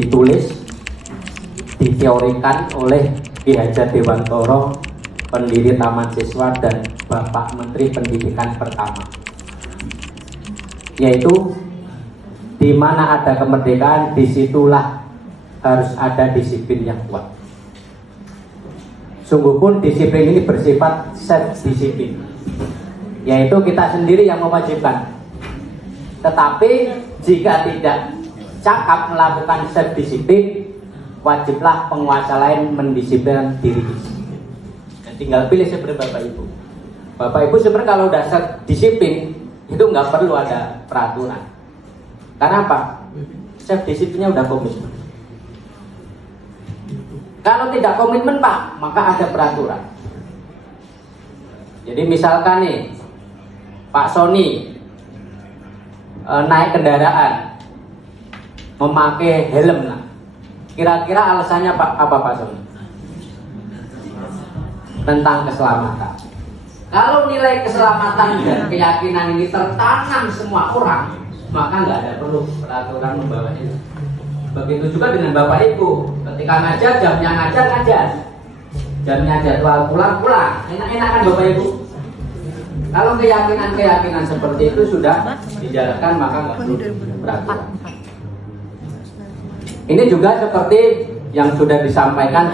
ditulis, diteorikan oleh Ki Hajar Dewantara, pendiri Taman Siswa dan Bapak Menteri Pendidikan pertama, yaitu di mana ada kemerdekaan, disitulah harus ada disiplin yang kuat. Sungguh pun disiplin ini bersifat self-disiplin, yaitu kita sendiri yang mewajibkan. Tetapi jika tidak cakap melakukan self-disiplin, wajiblah penguasa lain mendisiplinkan diri. Dan tinggal pilih seperti Bapak Ibu. Bapak Ibu sebenarnya kalau udah self-disiplin, itu nggak perlu ada peraturan. Karena apa? Self-disiplinnya udah komitmen. Kalau tidak komitmen Pak, maka ada peraturan. Jadi misalkan nih, Pak Sony naik kendaraan memakai helm lah. Kira-kira alasannya apa Pak Sony? Tentang keselamatan. Kalau nilai keselamatan dan keyakinan ini tertanam semua orang, maka nggak ada perlu peraturan membawa itu. Begitu juga dengan Bapak Ibu, ketika ngajar, jamnya ngajar, jamnya jadwal pulang. Enak-enak kan Bapak Ibu? Kalau keyakinan seperti itu sudah dijalankan, maka nggak perlu peraturan. Ini juga seperti yang sudah disampaikan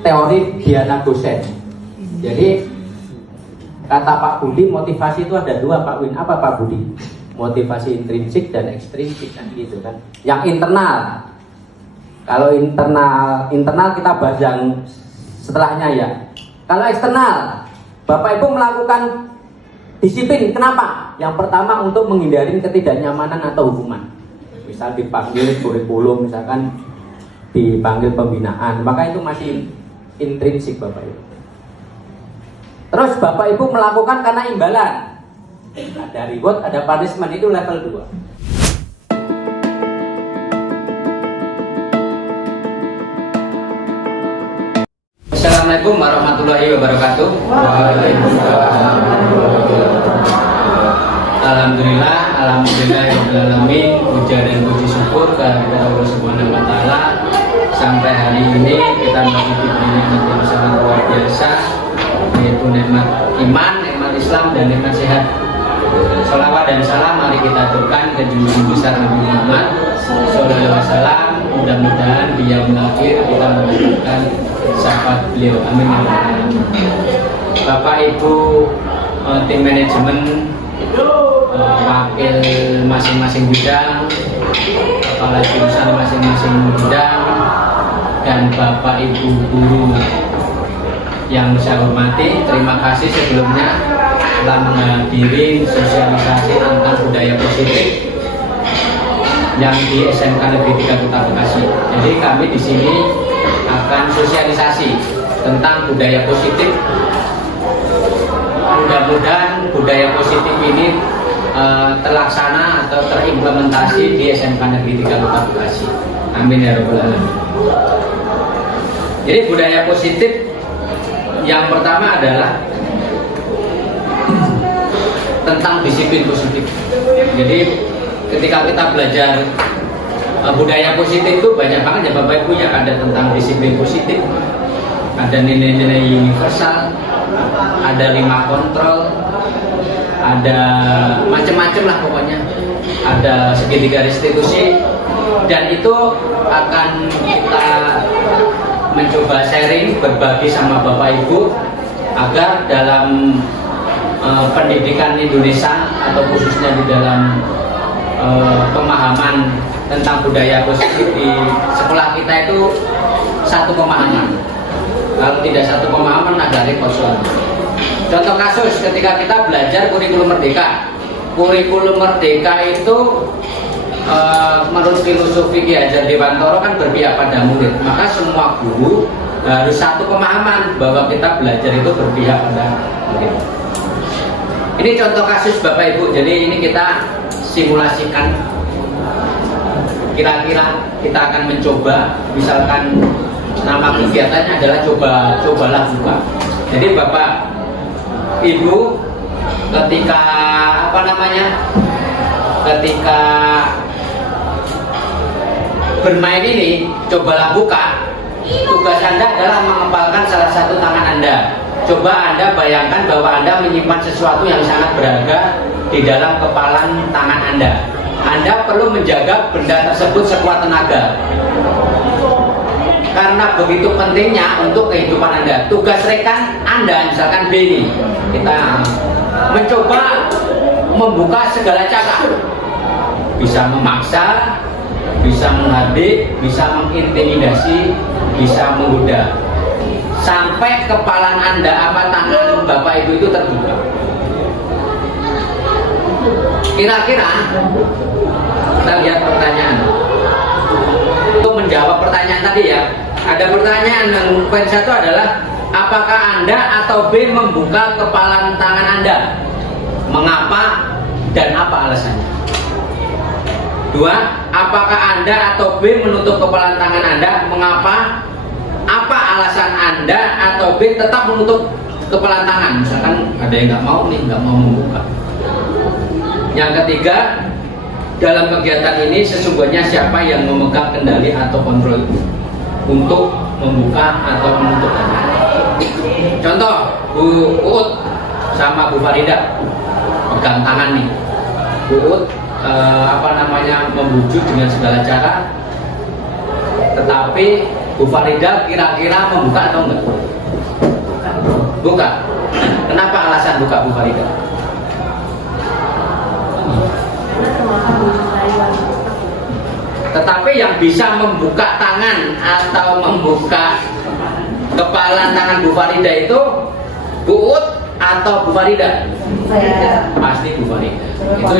teori Diana Gosen. Jadi kata Pak Budi, motivasi itu ada dua Pak Win. Apa Pak Budi? Motivasi intrinsik dan ekstrinsik kan gitu kan. Yang internal. Kalau internal kita bahas yang setelahnya ya. Kalau eksternal, Bapak Ibu melakukan disiplin. Kenapa? Yang pertama untuk menghindari ketidaknyamanan atau hukuman. Misal dipanggil kurikulum, misalkan dipanggil pembinaan, maka itu masih intrinsik Bapak Ibu. Terus Bapak Ibu melakukan karena imbalan. Ada reward, ada punishment, itu level 2. Assalamualaikum warahmatullahi wabarakatuh. Alhamdulillahirobbilalamin. Puja dan puji syukur kepada Allah Subhanahu wa Ta'ala. Sampai hari ini kita masih diberi nikmat yang sangat luar biasa, yaitu nikmat iman, nikmat Islam, dan nikmat sehat. Sholawat dan salam mari kita aturkan ke junjungan besar Nabi Muhammad Sallallahu Alaihi Wasallam. Mudah-mudahan dia akhir kita mendapatkan syafaat beliau. Amin. Bapak Ibu tim manajemen, wakil masing-masing bidang, kepala jurusan masing-masing bidang, dan Bapak Ibu guru yang saya hormati, terima kasih sebelumnya telah menghadiri sosialisasi tentang budaya positif yang di SMK Negeri 3 Kota Bekasi. Jadi kami di sini akan sosialisasi tentang budaya positif. Mudah-mudahan budaya positif ini terlaksana atau terimplementasi di SMK Negeri 3 Kota Bekasi. Amin ya rabbal alamin. Jadi budaya positif yang pertama adalah tentang disiplin positif. Jadi ketika kita belajar budaya positif itu banyak banget ya Bapak Ibu, ya. Ada tentang disiplin positif, ada nilai-nilai universal, ada 5 kontrol, ada macam-macam lah pokoknya, ada segitiga restitusi, dan itu akan kita mencoba sharing, berbagi sama Bapak Ibu agar dalam pendidikan Indonesia atau khususnya di dalam pemahaman tentang budaya positif di sekolah kita itu satu pemahaman. Kalau tidak satu pemahaman agak repot soalnya. Contoh kasus ketika kita belajar kurikulum merdeka. Kurikulum merdeka itu menurut filosofi Ki Hajar Dewantara kan berpihak pada murid. Maka semua guru harus satu pemahaman bahwa kita belajar itu berpihak pada murid. Ini contoh kasus Bapak Ibu. Jadi ini kita simulasikan. Kira-kira kita akan mencoba, misalkan nama kegiatannya adalah cobalah buka. Jadi Bapak Ibu ketika ketika bermain ini, cobalah buka. Tugas Anda adalah mengepalkan salah satu tangan Anda. Coba Anda bayangkan bahwa Anda menyimpan sesuatu yang sangat berharga di dalam kepalan tangan Anda. Anda perlu menjaga benda tersebut sekuat tenaga. Karena begitu pentingnya untuk kehidupan Anda. Tugas rekan Anda, misalkan B ini, kita mencoba membuka segala cara. Bisa memaksa, bisa menghardik, bisa mengintimidasi, bisa menggoda. Sampai kepalan Anda apa tangan Bapak Ibu itu terbuka. Kira-kira kita lihat pertanyaan. Untuk menjawab pertanyaan tadi ya, ada pertanyaan yang poin satu adalah apakah Anda atau B membuka kepalan tangan Anda? Mengapa dan apa alasannya? Dua, apakah Anda atau B menutup kepalan tangan Anda? Mengapa? Apa alasan Anda atau B tetap menutup kepalan tangan? Misalkan ada yang nggak mau nih, nggak mau membuka. Yang ketiga, dalam kegiatan ini sesungguhnya siapa yang memegang kendali atau kontrol untuk membuka atau menutup tangan? Contoh, Bu Uut sama Bu Farida pegang tangan nih. Bu Uut membujuk dengan segala cara, tetapi Bu Farida kira-kira membuka atau enggak? Buka. Kenapa alasan buka Bu Farida? Tetapi yang bisa membuka tangan atau membuka kepala tangan Bu Farida itu Bu Uut atau Bu Farida? Pasti Bu Farida. Itu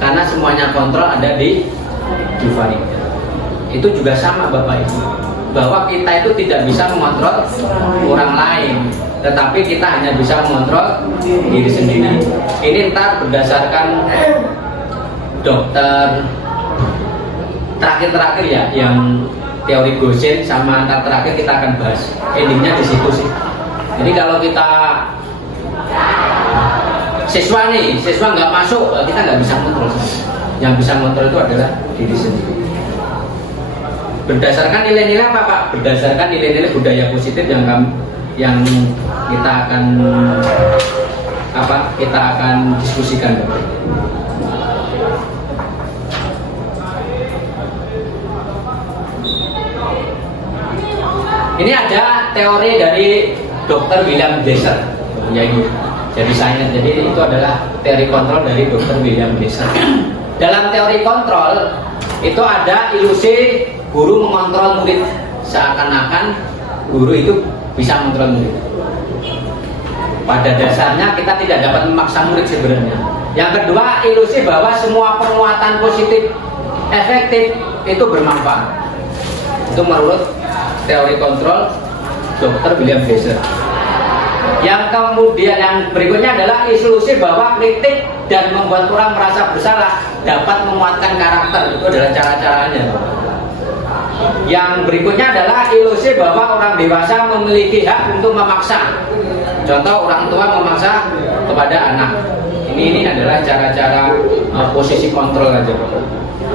karena semuanya kontrol ada di Bu Farida. Itu juga sama Bapak Ibu, bahwa kita itu tidak bisa mengontrol orang lain, tetapi kita hanya bisa mengontrol diri sendiri. Ini ntar berdasarkan dokter terakhir ya, yang teori Goshen sama antar terakhir kita akan bahas. Endingnya di situ sih. Jadi kalau kita siswa nggak masuk, kita nggak bisa kontrol. Yang bisa kontrol itu adalah diri sendiri. Berdasarkan nilai-nilai apa Pak? Berdasarkan nilai-nilai budaya positif yang kita akan diskusikan. Ini ada teori dari Dr. William Glasser, jadi sains. Jadi itu adalah teori kontrol dari Dr. William Glasser. Dalam teori kontrol itu ada ilusi guru mengontrol murid, seakan-akan guru itu bisa mengontrol murid. Pada dasarnya kita tidak dapat memaksa murid sebenarnya. Yang kedua, ilusi bahwa semua penguatan positif efektif itu bermanfaat. Itu menurut teori kontrol Dr. William Glasser. Yang kemudian yang berikutnya adalah ilusi bahwa kritik dan membuat orang merasa bersalah dapat menguatkan karakter. Itu adalah cara-caranya. Yang berikutnya adalah ilusi bahwa orang dewasa memiliki hak untuk memaksa. Contoh, orang tua memaksa kepada anak. Ini adalah cara-cara posisi kontrol aja.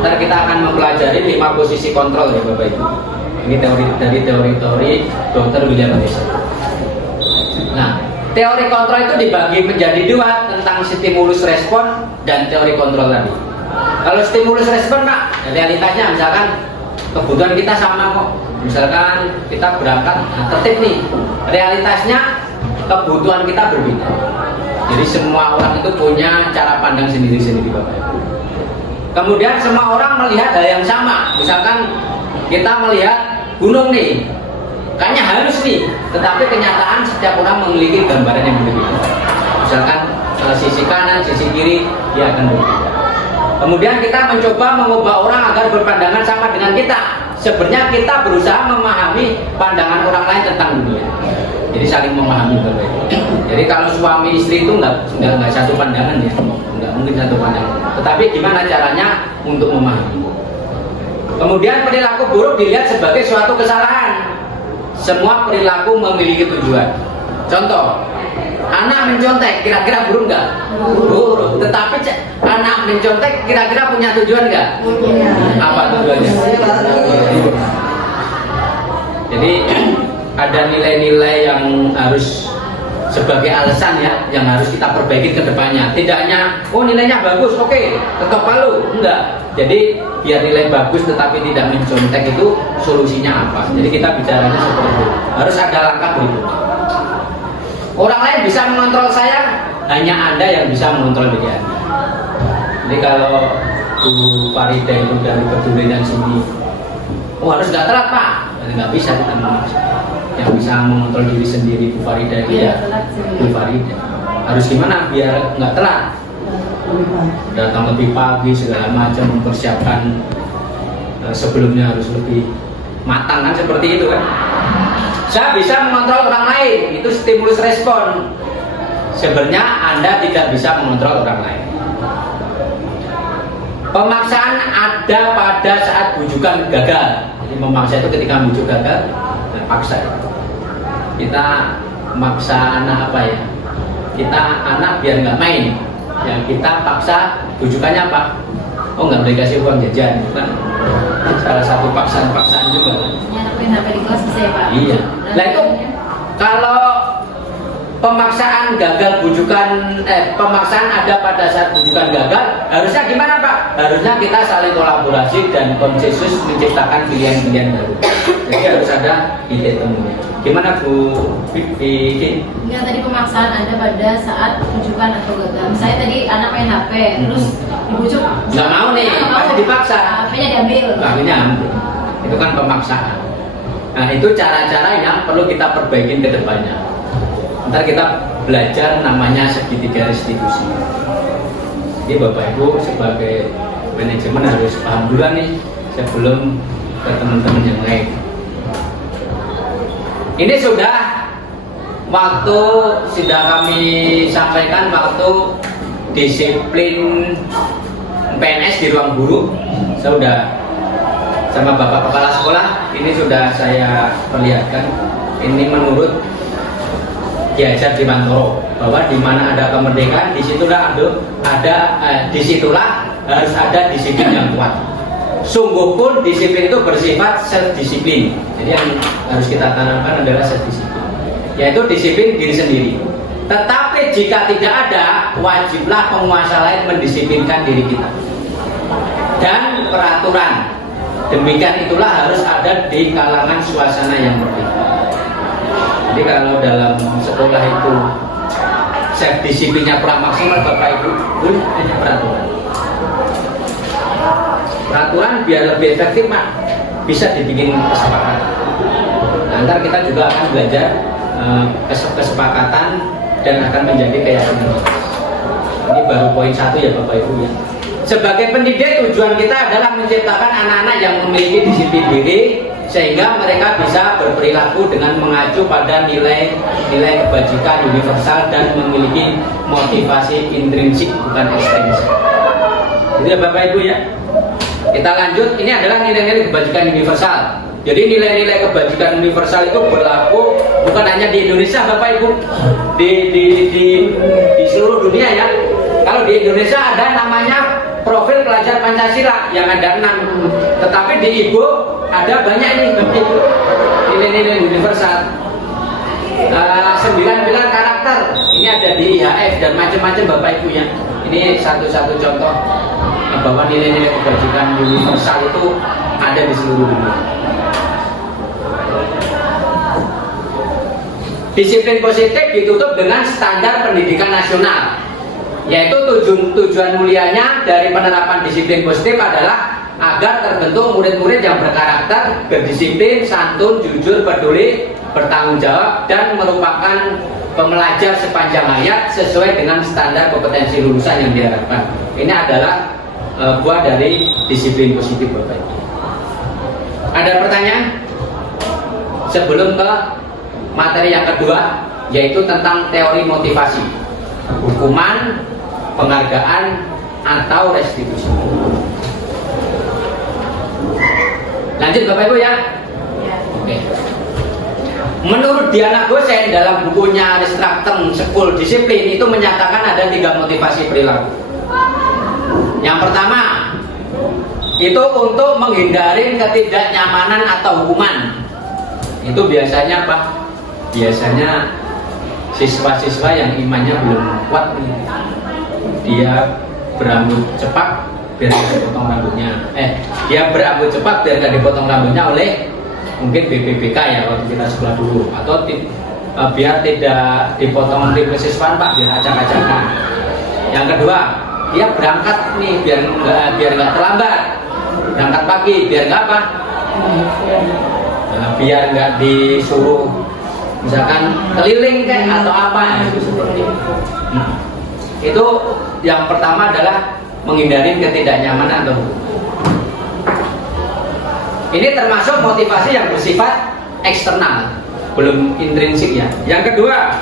Ntar kita akan mempelajari 5 posisi kontrol ya Bapak Ibu. Ini teori Dr. William Glasser. Nah, teori kontrol itu dibagi menjadi 2, tentang stimulus respon dan teori kontrol tadi. Kalau stimulus respon Pak, realitasnya misalkan kebutuhan kita sama kok. Misalkan kita berangkat tertib nih, realitasnya kebutuhan kita berbeda. Jadi semua orang itu punya cara pandang sendiri-sendiri Bapak Ibu. Kemudian semua orang melihat hal yang sama. Misalkan kita melihat gunung nih, kayaknya halus nih, tetapi kenyataan setiap orang memiliki gambaran yang berbeda. Misalkan sisi kanan, sisi kiri, dia akan berbeda. Kemudian kita mencoba mengubah orang agar berpandangan sama dengan kita. Sebenarnya kita berusaha memahami pandangan orang lain tentang dunia. Jadi saling memahami berbeda. Jadi kalau suami istri itu nggak satu pandangan ya, nggak mungkin satu pandangan. Tetapi gimana caranya untuk memahami? Kemudian perilaku buruk dilihat sebagai suatu kesalahan. Semua perilaku memiliki tujuan. Contoh, Anak mencontek, kira-kira buruk nggak? Buruk. Tetapi anak mencontek, kira-kira punya tujuan nggak? Punya. Apa tujuannya? Jadi ada nilai-nilai yang harus sebagai alasan ya, yang harus kita perbaiki ke depannya. Tidak hanya, oh nilainya bagus, oke, tetap palu. Enggak. Jadi biar nilai bagus tetapi tidak mencontek itu solusinya apa? Jadi kita bicaranya seperti itu. Harus ada langkah berikutnya. Orang lain bisa mengontrol saya, hanya Anda yang bisa mengontrol diri Anda. Jadi kalau Bu Farida itu dari Peduli dan sini, oh harus nggak telat Pak, nggak bisa kita memaksa. Yang bisa mengontrol diri sendiri Bu Farida itu ya Bu Farida. Harus gimana biar nggak telat? Datang lebih pagi segala macam, mempersiapkan sebelumnya harus lebih matang kan, seperti itu kan. Saya bisa mengontrol orang lain, itu stimulus respon. Sebenarnya Anda tidak bisa mengontrol orang lain. Pemaksaan ada pada saat bujukan gagal. Jadi memaksa itu ketika bujuk gagal, nah, paksa. Kita maksa anak apa ya? Kita anak biar nggak main. Yang kita paksa bujukannya apa? Oh nggak boleh kasih uang jajan, kan? Salah satu paksaan juga. Nyanakin HP di kelas bisa ya Pak? Iya. Nah itu kalau pemaksaan gagal bujukan, pemaksaan ada pada saat bujukan gagal, harusnya gimana Pak? Harusnya kita saling kolaborasi dan konsensus menciptakan pilihan-pilihan baru. Jadi harus ada ide temunya. Gimana Bu Vivi? Enggak, tadi pemaksaan ada pada saat bujukan atau gagal. Misalnya tadi anak main HP, terus dibujuk. Nggak mau nih, pasti dipaksa. HP-nya diambil. HP-nya ambil. Itu kan pemaksaan. Nah itu cara-cara yang perlu kita perbaikin ke depannya. Ntar kita belajar namanya segitiga restitusi. Jadi Bapak Ibu sebagai manajemen harus paham dulu nih sebelum ke teman-teman yang lain. Ini sudah waktu sudah kami sampaikan waktu disiplin PNS di ruang guru. Saya sudah sama Bapak Kepala Sekolah, ini sudah saya perlihatkan. Ini menurut Ki Hajar Dewantara bahwa di mana ada kemerdekaan, disitulah disitulah harus ada disiplin yang kuat. Sungguh pun disiplin itu bersifat self-disiplin. Jadi yang harus kita tanamkan adalah self-disiplin, yaitu disiplin diri sendiri. Tetapi jika tidak ada, wajiblah penguasa lain mendisiplinkan diri kita. Dan peraturan demikian itulah harus ada di kalangan suasana yang berbeda. Jadi kalau dalam sekolah itu self-disiplinnya kurang maksimal, Bapak Ibu, boleh hanya peraturan. Peraturan biar lebih efektif Pak, bisa dibikin kesepakatan. Nanti kita juga akan belajar kesepakatan dan akan menjadi keyakinan. Ini baru poin 1 ya Bapak Ibu ya. Sebagai pendidik tujuan kita adalah menciptakan anak-anak yang memiliki disiplin diri sehingga mereka bisa berperilaku dengan mengacu pada nilai-nilai kebajikan universal dan memiliki motivasi intrinsik bukan ekstrinsik. Jadi ya Bapak Ibu ya. Kita lanjut, ini adalah nilai-nilai kebajikan universal. Jadi nilai-nilai kebajikan universal itu berlaku bukan hanya di Indonesia Bapak Ibu, di seluruh dunia ya. Kalau di Indonesia ada namanya profil pelajar Pancasila yang ada 6, tetapi di Ibu ada banyak ini Bapak Ibu, nilai-nilai universal. 9 pilar karakter ini ada di IHF dan macam-macam Bapak Ibu ya. Ini satu-satu contoh bahwa nilai-nilai kebajikan universal itu ada di seluruh dunia. Disiplin positif ditutup dengan standar pendidikan nasional, yaitu tujuan mulianya dari penerapan disiplin positif adalah agar terbentuk murid-murid yang berkarakter, berdisiplin, santun, jujur, peduli, bertanggung jawab, dan merupakan pembelajar sepanjang hayat sesuai dengan standar kompetensi lulusan yang diharapkan. Ini adalah buah dari disiplin positif Bapak Ibu. Ada pertanyaan? Sebelum ke materi yang kedua, yaitu tentang teori motivasi, hukuman, penghargaan, atau restitusi. Lanjut Bapak Ibu ya. Oke. Menurut Diana Gosen dalam bukunya Restructuring School Discipline itu menyatakan ada 3 motivasi perilaku. Yang pertama itu untuk menghindari ketidaknyamanan atau hukuman. Itu biasanya apa? Biasanya siswa-siswa yang imannya belum kuat nih. Dia berambut cepat biar nggak dipotong rambutnya. Dia berambut cepat biar nggak dipotong rambutnya oleh mungkin BPBK ya waktu kita sekolah dulu, atau biar tidak dipotong tim kesiswaan Pak, biar acak-acakan. Yang kedua, dia berangkat nih biar nggak terlambat, berangkat pagi biar nggak apa? Nah, biar nggak disuruh misalkan keliling kayak atau apa itu seperti itu. Itu yang pertama adalah menghindari ketidaknyamanan atau ini termasuk motivasi yang bersifat eksternal, belum intrinsik ya. Yang kedua,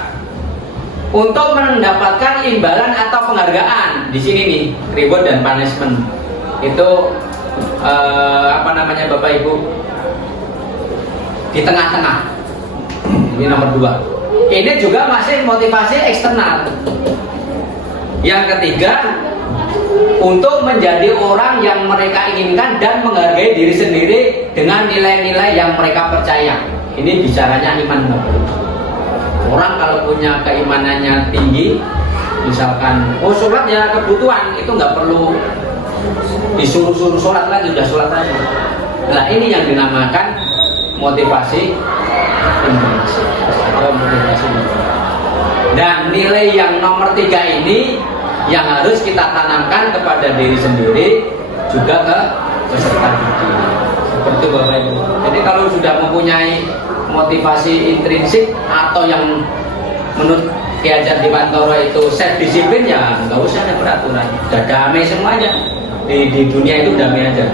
untuk mendapatkan imbalan atau penghargaan. Di sini nih, reward dan punishment. Itu Bapak Ibu? Di tengah-tengah. Ini nomor 2. Ini juga masih motivasi eksternal. Yang ketiga, untuk menjadi orang yang mereka inginkan dan menghargai diri sendiri dengan nilai-nilai yang mereka percaya. Ini bicaranya iman. Orang kalau punya keimanannya tinggi, misalkan sholat ya kebutuhan, itu nggak perlu disuruh-suruh sholat lagi, udah sholat aja. Nah ini yang dinamakan motivasi intrinsik atau motivasi. Dan nilai yang nomor 3 ini yang harus kita tanamkan kepada diri sendiri, juga ke peserta didik. Seperti Bapak Ibu. Jadi kalau sudah mempunyai motivasi intrinsik atau yang menurut Ki Hajar Dewantara itu self disiplin, ya nggak usah ada peraturan, udah damai semuanya di dunia itu, damai aja.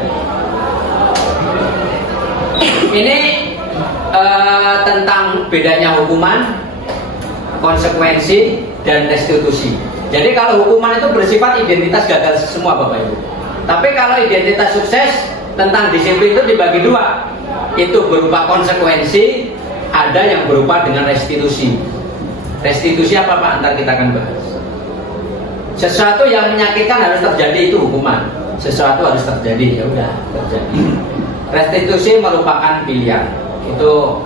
Ini tentang bedanya hukuman, konsekuensi, dan restitusi. Jadi kalau hukuman itu bersifat identitas gagal semua Bapak Ibu. Tapi kalau identitas sukses tentang disiplin itu dibagi 2. Itu berupa konsekuensi, ada yang berupa dengan restitusi. Restitusi apa Pak? Ntar kita akan bahas. Sesuatu yang menyakitkan harus terjadi, itu hukuman. Sesuatu harus terjadi, ya udah terjadi. Restitusi merupakan pilihan. Itu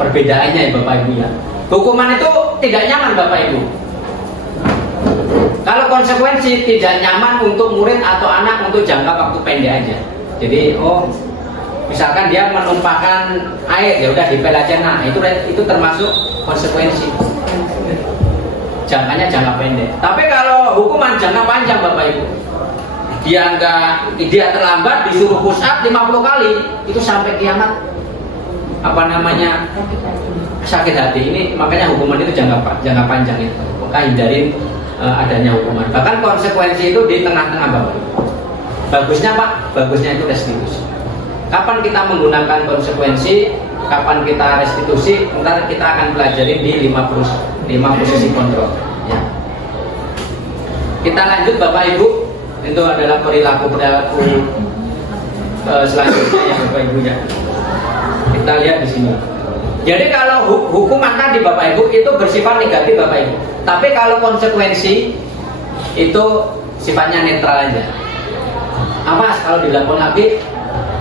perbedaannya ya Bapak Ibu ya. Hukuman itu tidak nyaman Bapak Ibu. Kalau konsekuensi tidak nyaman untuk murid atau anak untuk jangka waktu pendek aja. Jadi misalkan dia menumpahkan air, ya udah dipel aja. Nah itu termasuk konsekuensi. Jangkanya jangka pendek. Tapi kalau hukuman jangka panjang Bapak Ibu, dia terlambat disuruh push up 50 kali, itu sampai kiamat sakit hati. Ini makanya hukuman itu jangka panjang itu. Maka hindarin adanya hukuman. Bahkan konsekuensi itu di tengah-tengah Bapak. Bagusnya Pak, bagusnya itu restitusi. Kapan kita menggunakan konsekuensi, kapan kita restitusi, ntar kita akan pelajari di 5 posisi kontrol ya. Kita lanjut Bapak Ibu. Itu adalah perilaku selanjutnya ya Bapak Ibu ya. Kita lihat di sini. Jadi kalau hukuman tadi Bapak Ibu itu bersifat negatif Bapak Ibu. Tapi kalau konsekuensi itu sifatnya netral aja. Awas kalau dilakukan lagi,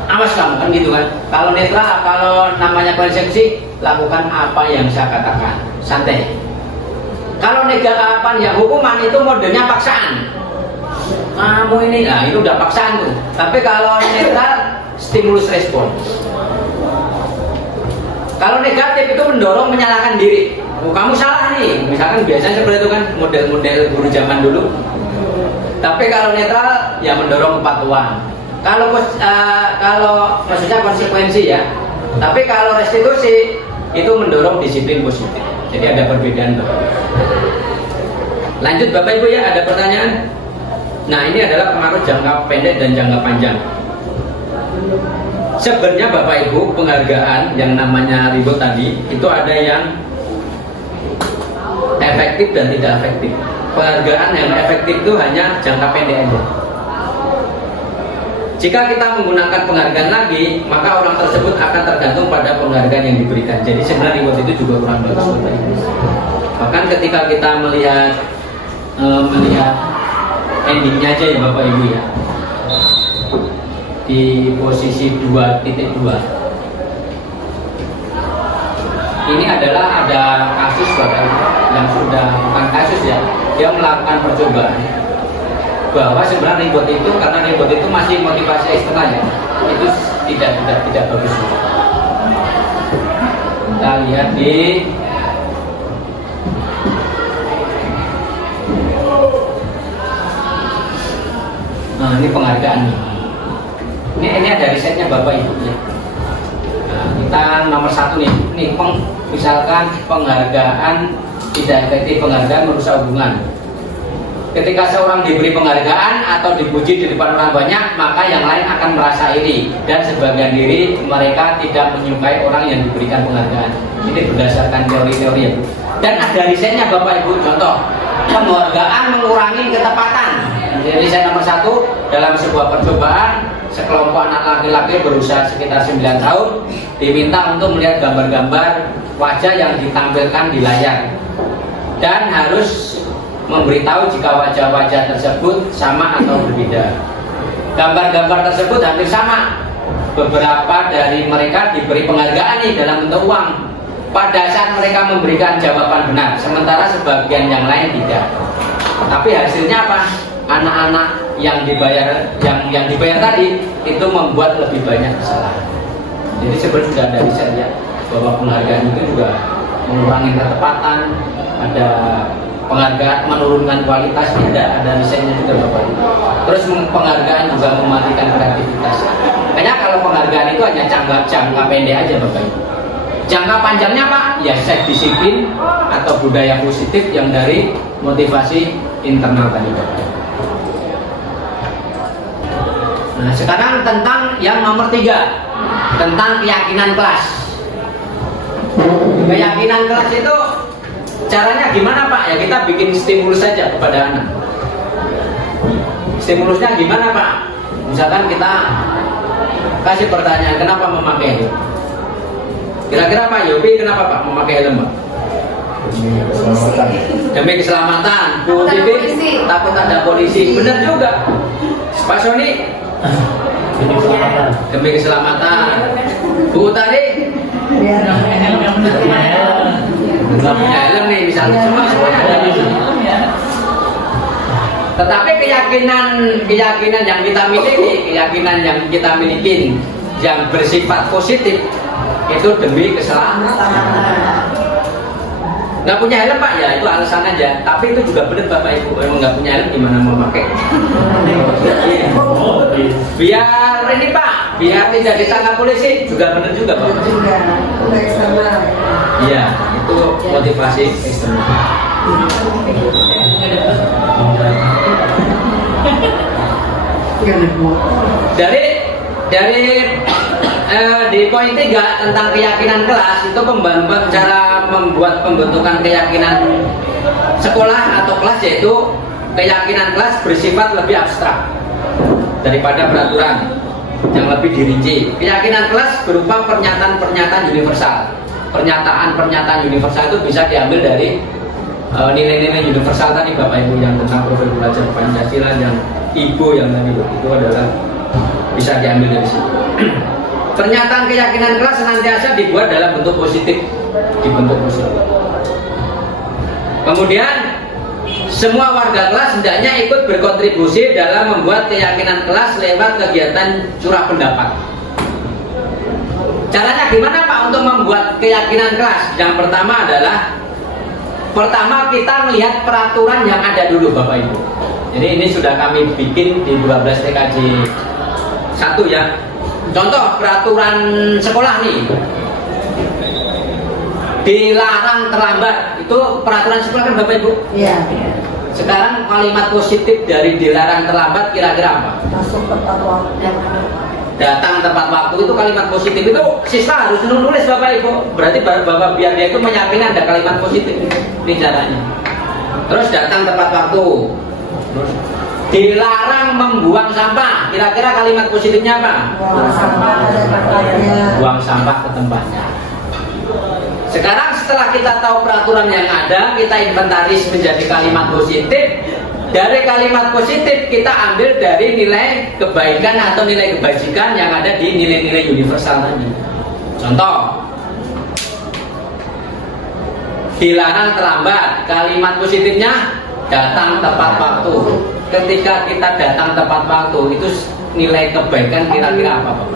awas kamu, kan gitu kan. Kalau netral, kalau namanya konsekuensi, lakukan apa yang saya katakan, santai. Kalau negatif yang hukuman itu modelnya paksaan. Kamu ini, nah itu udah paksaan tuh. Tapi kalau netral, stimulus respons. Kalau negatif itu mendorong menyalahkan diri. Kamu salah nih, misalkan biasanya seperti itu kan model-model guru zaman dulu. Tapi kalau netral ya mendorong kepatuhan. Kalau maksudnya konsekuensi ya. Tapi kalau restitusi itu mendorong disiplin positif. Jadi ada perbedaan Bapak. Lanjut Bapak Ibu ya, ada pertanyaan? Nah ini adalah pengaruh jangka pendek dan jangka panjang. Sebenarnya Bapak Ibu, penghargaan yang namanya reward tadi itu ada yang efektif dan tidak efektif. Penghargaan yang efektif itu hanya jangka pendek aja. Jika kita menggunakan penghargaan lagi, maka orang tersebut akan tergantung pada penghargaan yang diberikan. Jadi sebenarnya reward itu juga kurang bagus Bapak Ibu. Bahkan ketika kita melihat endingnya aja ya Bapak Ibu ya, di posisi 2.2 ini adalah ada kasus Bapak Ibu yang sudah bukan kasus ya, dia melakukan percobaan bahwa sebenarnya reward itu, karena reward itu masih motivasi eksternal ya, itu tidak bagus. Kita lihat di ini penghargaan ini ada risetnya Bapak Ibu ya. Nah, kita nomor 1 nih, misalkan penghargaan tidak efektif, penghargaan merusak hubungan. Ketika seorang diberi penghargaan atau dipuji di depan orang banyak, maka yang lain akan merasa iri, dan sebagian diri mereka tidak menyukai orang yang diberikan penghargaan. Ini berdasarkan teori-teori ya Bu. Dan ada risetnya Bapak Ibu, contoh penghargaan mengurangi ketepatan. Jadi riset nomor 1, dalam sebuah percobaan sekelompok anak laki-laki berusia sekitar 9 tahun diminta untuk melihat gambar-gambar wajah yang ditampilkan di layar dan harus memberitahu jika wajah-wajah tersebut sama atau berbeda. Gambar-gambar tersebut hampir sama. Beberapa dari mereka diberi penghargaan nih dalam bentuk uang pada saat mereka memberikan jawaban benar, sementara sebagian yang lain tidak. Tapi hasilnya apa? Anak-anak yang dibayar tadi itu membuat lebih banyak kesalahan. Jadi sebenarnya sudah ada riset ya bahwa penghargaan itu juga mengurangi ketepatan, ada penghargaan menurunkan kualitas, ada risetnya juga Bapak Ibu. Terus penghargaan juga mematikan kreativitas. Makanya kalau penghargaan itu hanya jangka pendek aja Bapak Ibu. Jangka panjangnya Pak, ya self disiplin atau budaya positif yang dari motivasi internal tadi Bapak Ibu. Nah sekarang tentang yang nomor 3, tentang keyakinan kelas. Keyakinan kelas itu caranya gimana Pak? Ya kita bikin stimulus saja kepada anak. Stimulusnya gimana Pak? Misalkan kita kasih pertanyaan, kenapa memakai helm? Kira-kira Pak Yopi kenapa Pak memakai helm Pak? Demi keselamatan. Bu Bibi takut ada polisi. Benar juga. Pak Sony demi keselamatan. Bu tadi helm nih misalnya, semuanya ada di sini. Tetapi keyakinan yang kita miliki yang bersifat positif itu demi keselamatan. Nggak punya helm Pak, ya itu alasan aja. Tapi itu juga benar Bapak Ibu, emang nggak punya helm gimana mau pakai? Biar ini Pak, biar tidak ditangkap polisi juga benar juga Pak. Iya, itu motivasi eksternal. Dari di poin 3 tentang keyakinan kelas itu cara membuat pembentukan keyakinan sekolah atau kelas, yaitu keyakinan kelas bersifat lebih abstrak daripada peraturan yang lebih dirinci. Keyakinan kelas berupa pernyataan-pernyataan universal. Pernyataan-pernyataan universal itu bisa diambil dari nilai-nilai universal tadi Bapak Ibu, yang tentang profil belajar Pancasila, yang Ibu yang tadi itu adalah bisa diambil dari situ. Pernyataan keyakinan kelas senantiasa dibuat dalam bentuk positif, Kemudian semua warga kelas hendaknya ikut berkontribusi dalam membuat keyakinan kelas lewat kegiatan curah pendapat. Caranya gimana Pak untuk membuat keyakinan kelas? Yang pertama adalah kita melihat peraturan yang ada dulu Bapak Ibu. Jadi ini sudah kami bikin di 12 TKJ 1 ya. Contoh peraturan sekolah nih, dilarang terlambat. Itu peraturan sekolah kan Bapak Ibu? Iya. Sekarang kalimat positif dari dilarang terlambat kira-kira apa? Masuk tepat waktu. Datang tepat waktu itu kalimat positif, itu siswa harus nulis Bapak Ibu. Berarti Bapak biar dia itu meyakinkan ada kalimat positif. Ini caranya. Terus datang tepat waktu. Terus dilarang membuang sampah. Kira-kira kalimat positifnya apa? Buang sampah ke tempatnya. Buang sampah ke tempatnya. Sekarang setelah kita tahu peraturan yang ada, kita inventaris menjadi kalimat positif. Dari kalimat positif kita ambil dari nilai kebaikan atau nilai kebajikan yang ada di nilai-nilai universal tadi. Contoh, dilarang terlambat. Kalimat positifnya datang tepat waktu. Ketika kita datang tepat waktu, itu nilai kebaikan kira-kira apa, Pak?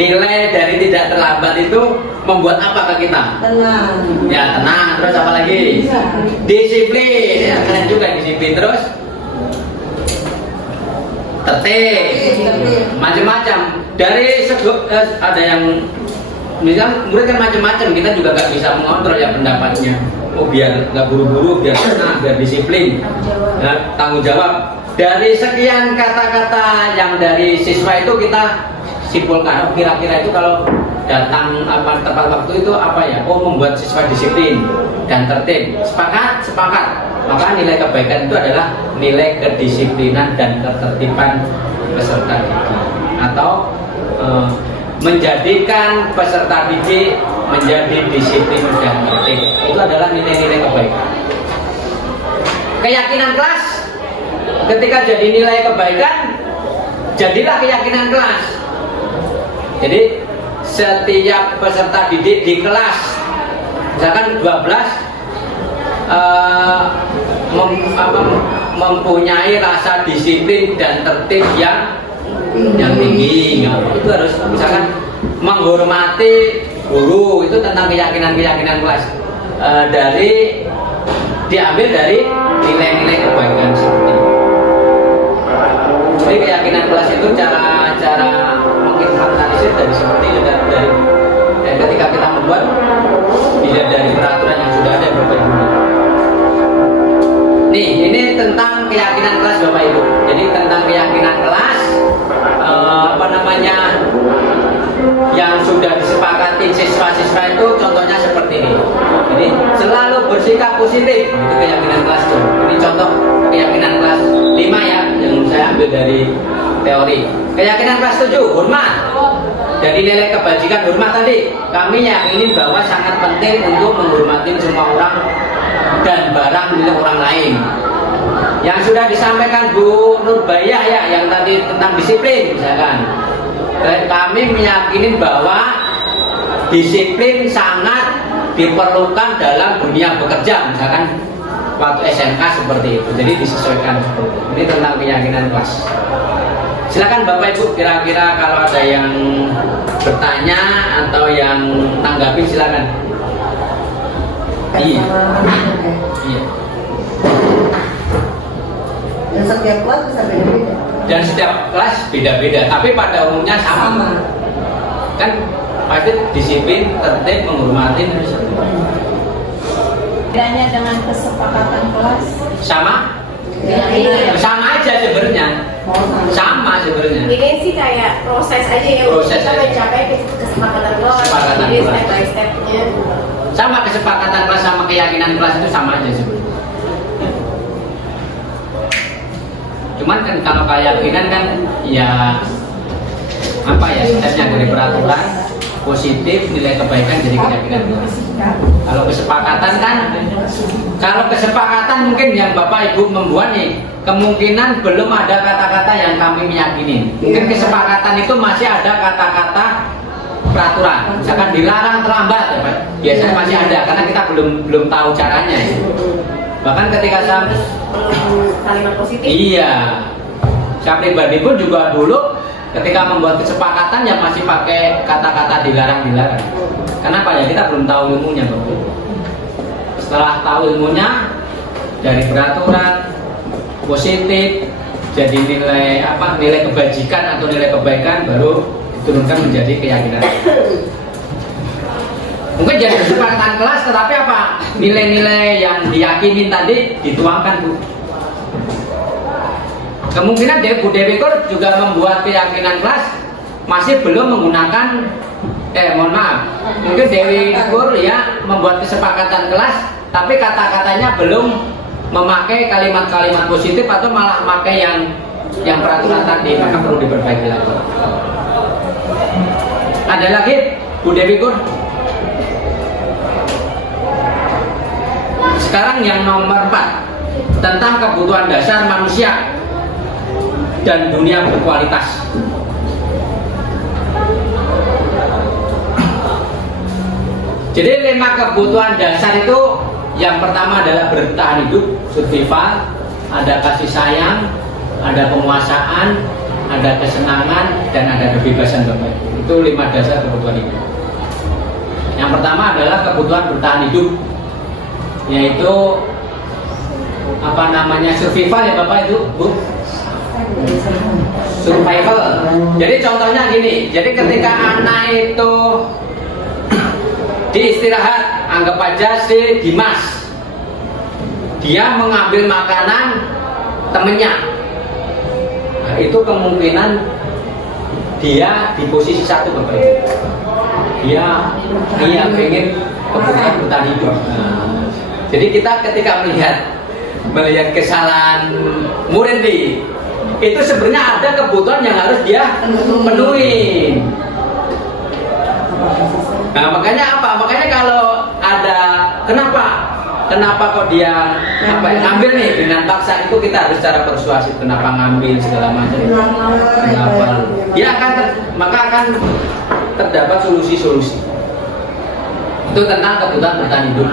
Nilai dari tidak terlambat itu membuat apa ke kita? Tenang. Ya tenang. Terus apa lagi? Disiplin. Ya, keren juga disiplin. Terus tertib. Macam-macam. Dari ada yang misal murid kan macam-macam. Kita juga nggak bisa mengontrol ya pendapatnya. Oh biar nggak buru-buru, biar tenang, biar disiplin. Ya, tanggung jawab. Dari sekian kata-kata yang dari siswa itu kita simpulkan, oh, kira-kira itu kalau datang tepat waktu itu apa ya? Oh, membuat siswa disiplin dan tertib. Sepakat? Sepakat. Maka nilai kebaikan itu adalah nilai kedisiplinan dan ketertiban peserta didik, atau menjadikan peserta didik menjadi disiplin dan tertib. Itu adalah nilai-nilai kebaikan. Keyakinan kelas, ketika jadi nilai kebaikan, jadilah keyakinan kelas. Jadi setiap peserta didik di kelas, misalkan 12 mempunyai rasa disiplin dan tertib yang tinggi. Itu harus misalkan menghormati guru, itu tentang keyakinan kelas. Diambil dari nilai-nilai kebaikan seperti itu. Jadi keyakinan kelas itu cara menginventarisir dari seperti itu, dari ketika kita membuat dilihat dari peraturan yang sudah ada Bapak Ibu. Nih, ini tentang keyakinan kelas Bapak Ibu. Jadi tentang keyakinan kelas yang sudah disepakati siswa-siswa itu contohnya seperti ini. Jadi selalu bersikap positif, itu keyakinan kelas tuh. Ini contoh keyakinan kelas 5 ya, yang saya ambil dari teori. Keyakinan kelas 7, hormat. Jadi nilai kebajikan hormat tadi, kami yakinin bahwa sangat penting untuk menghormati semua orang dan barang milik orang lain. Yang sudah disampaikan Bu Nurbayah ya, yang tadi tentang disiplin misalkan. Kami meyakini bahwa disiplin sangat diperlukan dalam dunia bekerja, misalkan waktu SMK seperti itu. Jadi disesuaikan seperti itu. Ini tentang keyakinan kelas. Silakan Bapak Ibu, kira-kira kalau ada yang bertanya atau yang tanggapi silakan. Iya. Iya. Dan setiap kelas bisa beda-beda. Dan setiap kelas beda-beda, tapi pada umumnya sama. Kan pasti disiplin, tertib, menghormati. Bedanya dengan kesepakatan kelas? Sama? Iya. Sama aja sebenarnya. Sama sebenarnya. Ini sih kayak proses aja ya, Proses kita aja. mencapai kesepakatan kelas. Kesepakatan Jadi kelas. step by stepnya. Sama kesepakatan kelas sama keyakinan kelas itu sama aja sebenarnya. Cuman kan kalau keyakinan kan ya apa ya, stepnya dari peraturan positif, nilai kebaikan jadi keyakinan kelas. Kalau kesepakatan mungkin yang Bapak Ibu membuat nih, kemungkinan belum ada kata-kata yang kami meyakini. Mungkin kesepakatan itu masih ada kata-kata peraturan, misalkan dilarang terlambat ya Pak. Biasanya masih ada karena kita belum tahu caranya ya. Bahkan ketika saya Kalimat positif. iya, saya pribadi pun juga dulu ketika membuat kesepakatan yang masih pakai kata-kata dilarang. Kenapa ya? Kita belum tahu ilmunya Bapak. Setelah tahu ilmunya dari peraturan positif jadi nilai kebajikan atau nilai kebaikan baru diturunkan menjadi keyakinan. Mungkin jadi kesepakatan kelas, tetapi apa? Nilai-nilai yang diyakini tadi dituangkan Bu. Kemungkinan Bu Dewi Kur juga membuat keyakinan kelas masih belum menggunakan mohon maaf. Mungkin Dewi Kur ya membuat kesepakatan kelas tapi kata-katanya belum memakai kalimat-kalimat positif atau malah memakai yang peraturan tadi, maka perlu diperbaiki lagi. Ada lagi, Bu Dewi Kur? Sekarang yang nomor 4 tentang kebutuhan dasar manusia dan dunia berkualitas. Jadi 5 kebutuhan dasar itu, yang pertama adalah bertahan hidup, survival, ada kasih sayang, ada penguasaan, ada kesenangan, dan ada kebebasan Bapak. Itu 5 dasar kebutuhan hidup. Yang pertama adalah kebutuhan bertahan hidup, yaitu apa namanya, survival ya Bapak itu, Bu? Survival. Jadi contohnya gini, jadi ketika anak itu diistirahat, anggap aja si Dimas, dia mengambil makanan temennya, nah, itu kemungkinan dia di posisi 1 Bapak Ibu. Dia pengen kebutuhan bertahan hidup. Nah, jadi kita ketika melihat kesalahan murid nih, itu sebenarnya ada kebutuhan yang harus dia penuhi. Nah, makanya apa? Makanya kalau ada kenapa kok dia ngambil nih dengan paksa, itu kita harus secara persuasif. Kenapa ngambil segala macam? Kenapa? Maka akan terdapat solusi-solusi. Itu tentang kebutuhan bertahan hidup.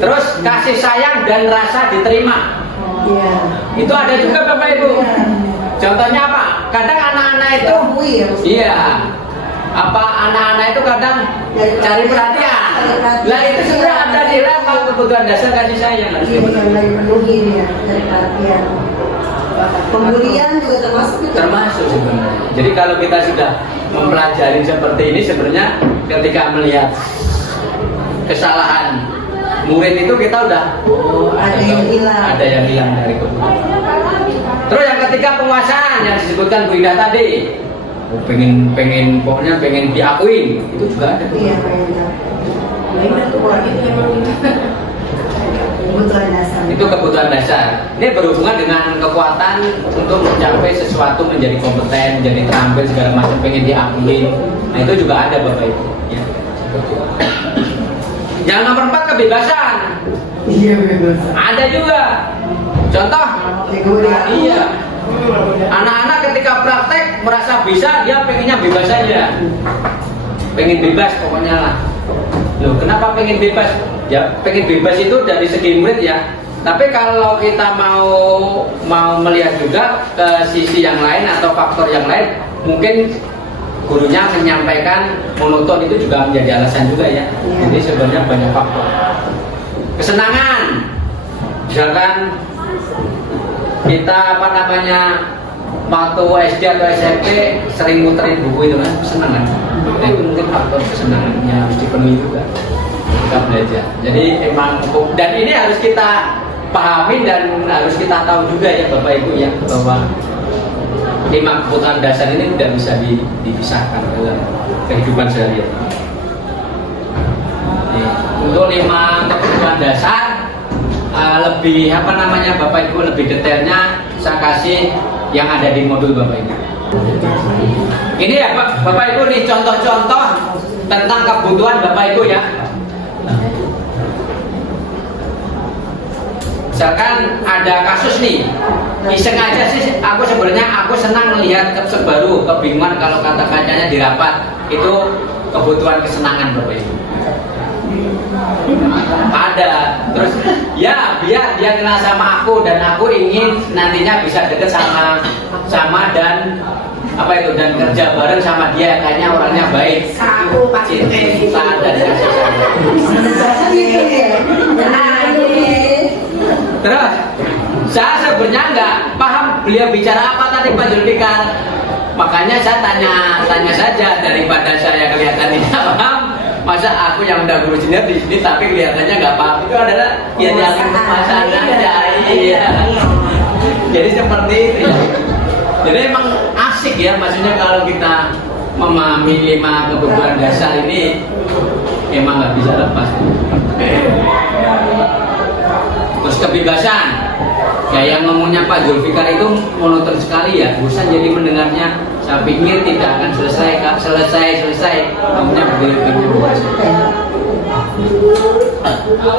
Terus kasih sayang dan rasa diterima. Itu ada juga Bapak Ibu. Contohnya apa? Kadang anak-anak itu, anak-anak itu kadang cari perhatian. Lah itu sebenarnya ada di dalam kebutuhan dasar kasih sayang. Penuhi dia, cari perhatian. Pembulian juga termasuk sebenarnya. Jadi kalau kita sudah mempelajari seperti ini, sebenarnya ketika melihat kesalahan murid itu kita udah ada yang hilang dari kebutuhan. Terus yang ketiga, penguasaan yang disebutkan Bu Indah tadi. Pokoknya pengen diakuin, itu juga ada. Iya, kebutuhan dasar. Itu kebutuhan dasar. Ini berhubungan dengan kekuatan untuk mencapai sesuatu, menjadi kompeten, menjadi terampil segala macam, pengen diakuin. Nah itu juga ada Bapak Ibu. Ya. Yang nomor 4, kebebasan. Iya, kebebasan. Ada juga. Contoh. Iya. Anak-anak ketika praktek merasa bisa, dia pengennya bebas saja. Pengen bebas pokoknya lah. Loh, kenapa pengen bebas? Ya, pengen bebas itu dari segi murid ya. Tapi kalau kita mau melihat juga ke sisi yang lain atau faktor yang lain, mungkin gurunya menyampaikan monoton itu juga menjadi alasan juga ya. Jadi sebenarnya banyak faktor. Kesenangan, misalkan kita waktu SD atau SMP sering muterin buku itu kan, kesenangan. Nah, itu mungkin faktor kesenangannya harus dipenuhi juga kita belajar. Jadi emang, dan ini harus kita pahami dan harus kita tahu juga ya Bapak Ibu ya, bahwa 5 kebutuhan dasar ini tidak bisa dipisahkan dalam kehidupan sehari-hari. Untuk 5 kebutuhan dasar lebih Bapak Ibu lebih detailnya saya kasih yang ada di modul Bapak Ibu. Ini ya Bapak Ibu nih contoh-contoh tentang kebutuhan Bapak Ibu ya. Misalkan ada kasus nih, iseng aja sih, aku senang melihat baru kebingungan kalau kata kacanya di rapat, itu kebutuhan kesenangan Bapak Ibu. Ada, terus ya biar dia kenal sama aku dan aku ingin nantinya bisa deket sama dan dan kerja bareng sama dia, kayaknya orangnya baik. Aku pasti cinta dan kasih sayang. Terus saya sebenarnya nggak paham beliau bicara apa tadi Pak Zulfikar, makanya saya tanya saja daripada saya kelihatan tidak paham. Masa aku yang udah guru senior di sini tapi kelihatannya nggak paham, itu adalah yang kemasan aja. Iya. Jadi seperti itu ya. Jadi emang asik ya, maksudnya kalau kita memahami 5 kebutuhan dasar ini emang nggak bisa lepas. Terus kebebasan. Gaya ngomongnya Pak Zulfikar itu monoton sekali ya. Bosan jadi mendengarnya. Saya pikir tidak akan selesai. Ngomongnya begini-begini.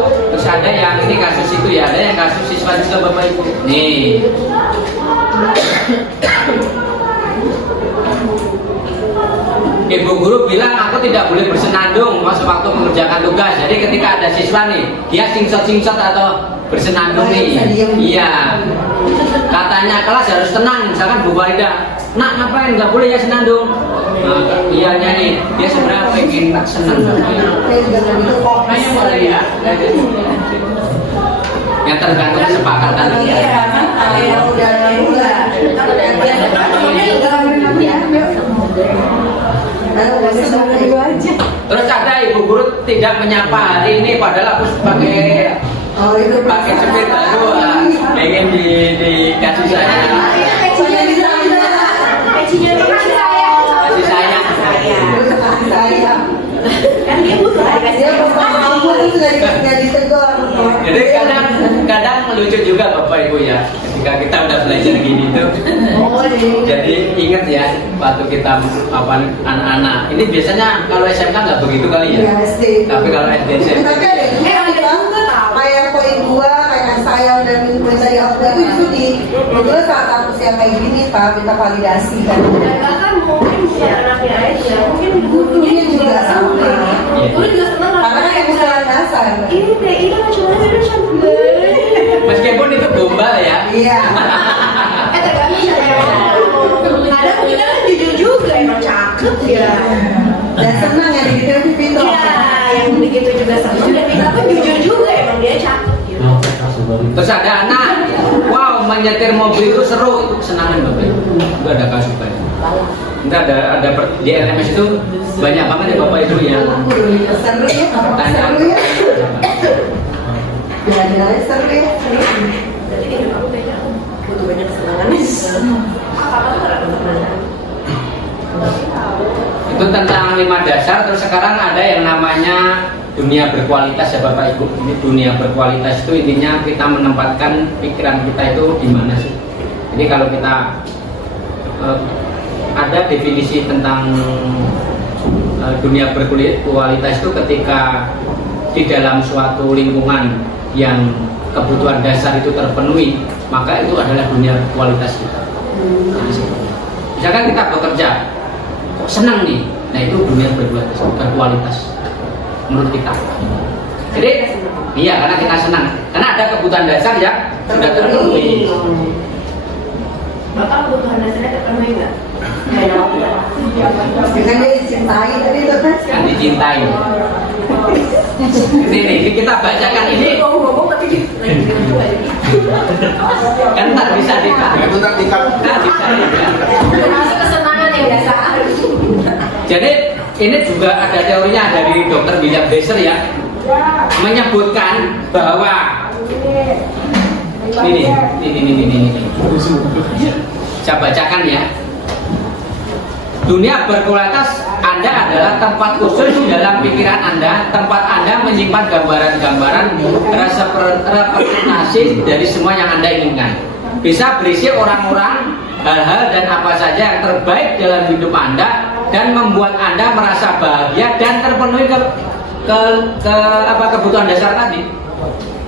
Terus ada yang ini kasus itu ya, ada yang kasus siswa juga Bapak Ibu. Nih. Ibu guru bilang aku tidak boleh bersenandung waktu mengerjakan tugas. Jadi ketika ada siswa nih, dia singshot atau bersenandung nih. Iya. Katanya kelas harus tenang. Misalkan Bu Farida, nak ngapain? Nggak boleh ya senandung. Nah, iyanya nih, dia sebenarnya pengen tak senang. Yang tergantung kesepakatan. Terus ada ibu guru tidak menyapa hari ini padahal aku pakai cepet baru pengen dikasih saya. Kasih sayang. Kan dia butuh kasih. Jadi kadang lucu juga Bapak Ibu ya, ketika kita udah belajar gini tuh. Jadi ingat ya, waktu kita anak-anak. Ini biasanya kalau SMK nggak begitu kali ya. Tapi kalau SD SMP. Kayak poin 2, kayak saya dan poin tadi aku itu justru di dulu saat aku siap kayak gini Pak, minta validasi kan. Bahkan mungkin si anaknya aja, mungkin gurunya juga sama. Guru juga senang Karena yang kesalahan dasar. ini macam-macam cantik. Meskipun itu gombal ya. Iya. Tergantung ya. Kadang kita kan jujur juga emang cakep ya. Dan senang ya gitu pintu. Iya, yang begitu juga senang dan kita pun jujur juga emang dia cakep gitu. Terus ada anak, wow menyetir mobil itu seru, itu kesenangan Bapak Ibu. Itu ada kasus banyak. Nanti ada di LMS itu banyak banget ya Bapak Ibu yang Seru ya. Seru ya. Jalan-jalan seru ya. Berarti hidup aku kayaknya butuh banyak kesenangan. itu tentang 5 dasar. Terus sekarang ada yang namanya dunia berkualitas ya Bapak Ibu. Ini dunia berkualitas itu intinya kita menempatkan pikiran kita itu di mana sih. Jadi kalau kita ada definisi tentang dunia berkualitas itu ketika di dalam suatu lingkungan yang kebutuhan dasar itu terpenuhi, maka itu adalah dunia kualitas kita. Misalkan kita bekerja, kok senang nih, nah itu dunia berkualitas menurut kita. Jadi, iya karena kita senang, karena ada kebutuhan dasar yang sudah terpenuhi. Bapak kebutuhan dasarnya terpenuhi nggak? Dengan dia dicintai tadi itu kan. Kan dicintai. Ini kita bacakan ini. Ngomong tapi lagi Kan tak bisa Itu tak bisa. termasuk kesenangan yang dasar. Jadi ini juga ada teorinya dari Dr. William Besser ya, menyebutkan bahwa ini. Saya bacakan ya. Dunia berkualitas Anda adalah tempat khusus dalam pikiran Anda, tempat Anda menyimpan gambaran-gambaran representasi dari semua yang Anda inginkan. Bisa berisi orang-orang, hal-hal dan apa saja yang terbaik dalam hidup Anda dan membuat Anda merasa bahagia dan terpenuhi kebutuhan dasar tadi.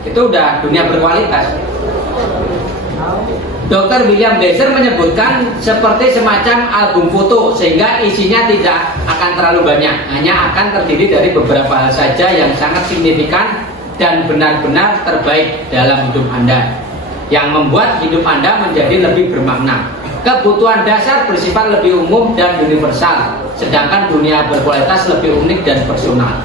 Itu udah dunia berkualitas. Dr. William Besser menyebutkan seperti semacam album foto, sehingga isinya tidak akan terlalu banyak, hanya akan terdiri dari beberapa hal saja yang sangat signifikan dan benar-benar terbaik dalam hidup Anda, yang membuat hidup Anda menjadi lebih bermakna. Kebutuhan dasar bersifat lebih umum dan universal, sedangkan dunia berkualitas lebih unik dan personal.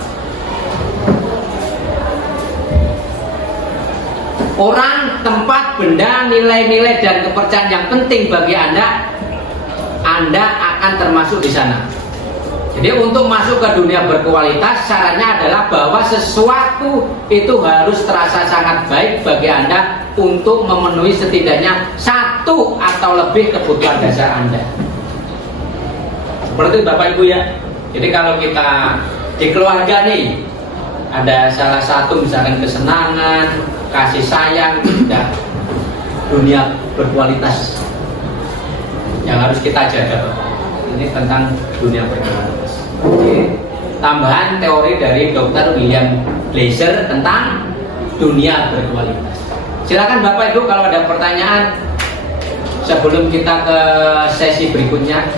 Orang, tempat, benda, nilai-nilai dan kepercayaan yang penting bagi Anda akan termasuk di sana. Jadi untuk masuk ke dunia berkualitas, syaratnya adalah bahwa sesuatu itu harus terasa sangat baik bagi Anda untuk memenuhi setidaknya satu atau lebih kebutuhan dasar Anda. Seperti Bapak Ibu ya. Jadi kalau kita di keluarga nih, ada salah satu misalkan kesenangan, kasih sayang, tidak. Dunia berkualitas yang harus kita jaga. Ini tentang dunia berkualitas. Oke. Tambahan teori dari Dr. William Glasser tentang dunia berkualitas. Silakan Bapak Ibu kalau ada pertanyaan sebelum kita ke sesi berikutnya,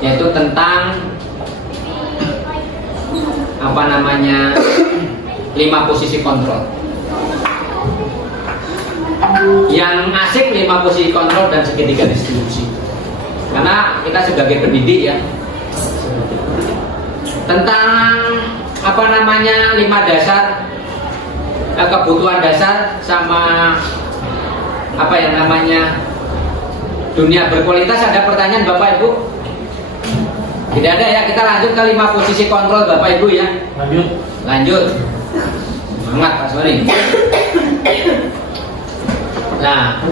yaitu tentang 5 posisi kontrol. Yang asik 5 posisi kontrol dan segitiga distribusi. Karena kita sebagai pendidik ya, tentang 5 dasar kebutuhan dasar sama dunia berkualitas. Ada pertanyaan Bapak Ibu? Tidak ada ya, kita lanjut ke 5 posisi kontrol Bapak Ibu ya. Lanjut. Semangat Pak Sony. Nah,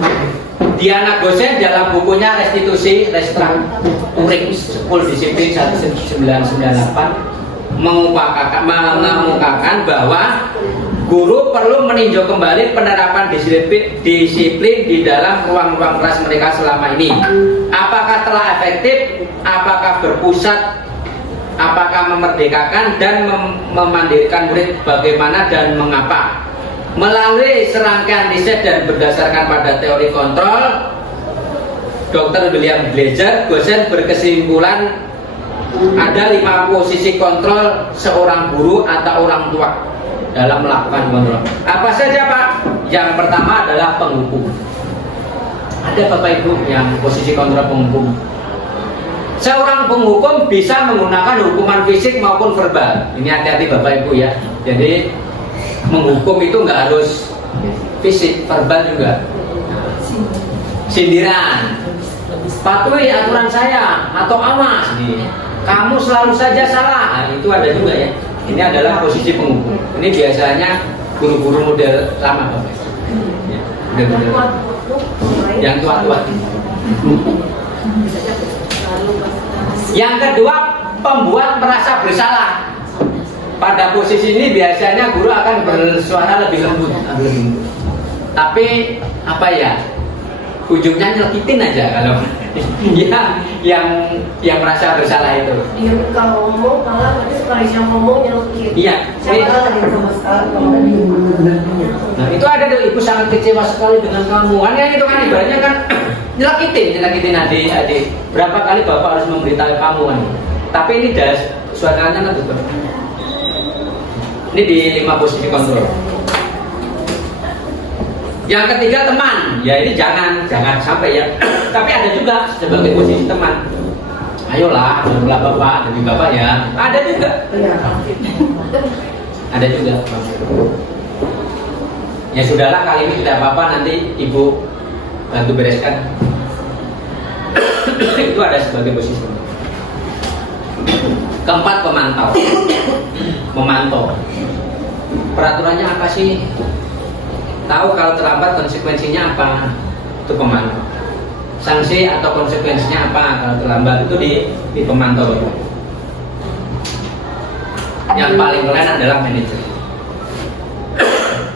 Diana Gosen dalam bukunya Restitusi Restructuring School Discipline 1998 mengemukakan bahwa guru perlu meninjau kembali penerapan disiplin di dalam ruang-ruang kelas mereka selama ini. Apakah telah efektif, apakah berpusat, apakah memerdekakan dan memandirikan murid, bagaimana dan mengapa. Melalui serangkaian riset dan berdasarkan pada teori kontrol, Dr. William Glasser Gosen berkesimpulan ada 5 posisi kontrol seorang guru atau orang tua dalam melakukan kontrol. Apa saja Pak? Yang pertama adalah penghukum. Ada Bapak Ibu yang posisi kontrol penghukum. Seorang penghukum bisa menggunakan hukuman fisik maupun verbal. Ini hati-hati Bapak Ibu ya. Jadi menghukum itu nggak harus fisik, verbal juga. Sindiran, patuhi aturan saya, atau awas nih, kamu selalu saja salah. Nah, itu ada juga ya. Ini adalah posisi penghukum. Ini biasanya guru-guru model lama Bapak. Ya, yang tua-tua. Yang kedua, pembuat merasa bersalah. Pada posisi ini biasanya guru akan bersuara lebih lembut. Tapi ujungnya nyelekitin aja kalau yang merasa bersalah itu. Dia kalau ngomong malah nanti sekali yang ngomong nyelekit. Iya. Nah itu ada tuh, ibu sangat kecewa sekali dengan kamu. Itu kan ibaratnya kan nyelekitin adik. Berapa kali bapak harus memberitahu kamu kan? Tapi ini suaranya kan. Ini di 5 posisi kontrol. Yang ketiga teman, ya ini jangan sampai ya. Tapi ada juga sebagai posisi teman. Ayolah, berulah bapak demi bapak ya. Ada juga. Ada juga. Ya sudahlah, kali ini tidak apa-apa, nanti ibu bantu bereskan. Itu ada sebagai posisi teman. Keempat, pemantau. Memantau. Peraturannya apa sih? Tahu kalau terlambat konsekuensinya apa? Itu pemantau. Sanksi atau konsekuensinya apa kalau terlambat, itu di pemantau. Yang paling keren adalah manajer.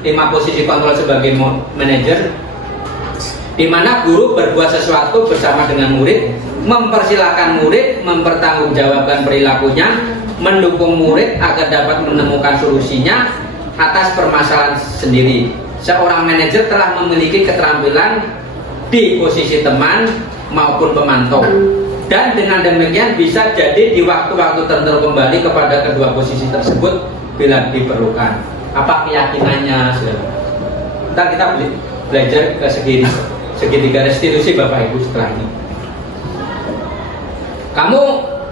5 posisi kontrol sebagai manajer, di mana guru berbuat sesuatu bersama dengan murid, mempersilahkan murid mempertanggungjawabkan perilakunya, mendukung murid agar dapat menemukan solusinya atas permasalahan sendiri. Seorang manajer telah memiliki keterampilan di posisi teman maupun pemantau, dan dengan demikian bisa jadi di waktu-waktu tertentu kembali kepada kedua posisi tersebut bila diperlukan. Apa keyakinannya? Ntar kita belajar ke segitiga restitusi Bapak Ibu setelah ini.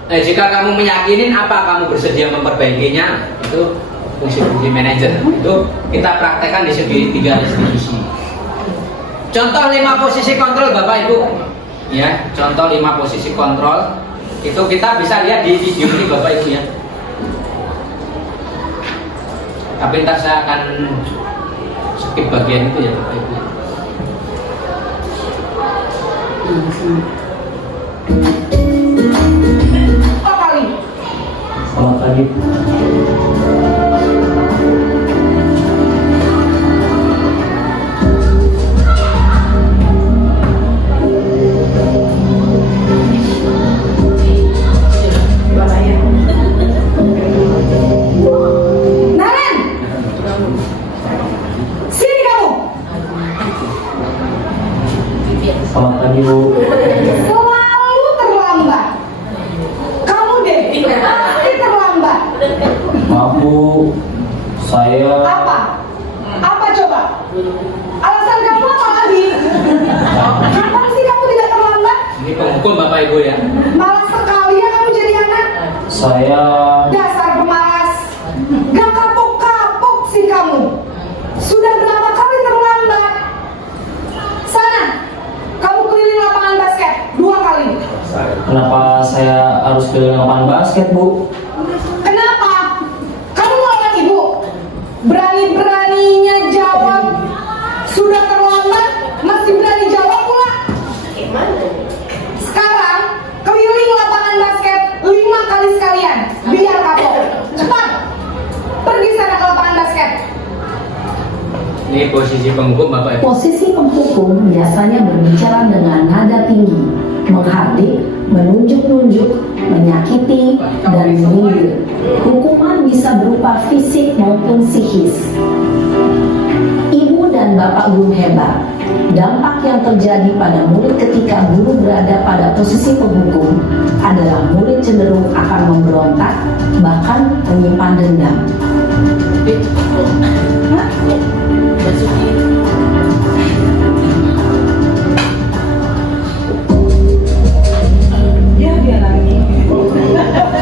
Jika kamu meyakinin, apa kamu bersedia memperbaikinya? Itu fungsi manajer. Itu kita praktekkan di segitiga restitusi. Contoh 5 posisi kontrol Bapak Ibu. Ya, contoh 5 posisi kontrol itu kita bisa lihat di video ini Bapak Ibu ya. Tapi ntar saya akan skip bagian itu ya Bapak Ibu. Selamat pagi. Bapak Ibu ya. Malas sekali ya kamu jadi anak. Saya Dasar pemalas. Gak kapok-kapok sih kamu. Sudah berapa kali terlambat? Sana, kamu keliling lapangan basket 2 kali. kenapa saya harus keliling lapangan basket, Bu? Kenapa? Kamu melawan ibu. Berani-beraninya jawab. Sudah terlambat, masih berani jawab pula. Sekarang keliling lapangan basket 5 kali sekalian. Biar kapok. Cepat. Pergi sana ke lapangan basket. Ini posisi penghukum Bapak Ibu. Posisi penghukum biasanya berbicara dengan nada tinggi, menghardik, menunjuk-nunjuk, menyakiti, dan menyindir. Hukuman bisa berupa fisik maupun psikis. Ibu dan Bapak guru hebat. Dampak yang terjadi pada murid ketika guru berada pada posisi penghukum adalah murid cenderung akan memberontak, bahkan menyimpan dendam.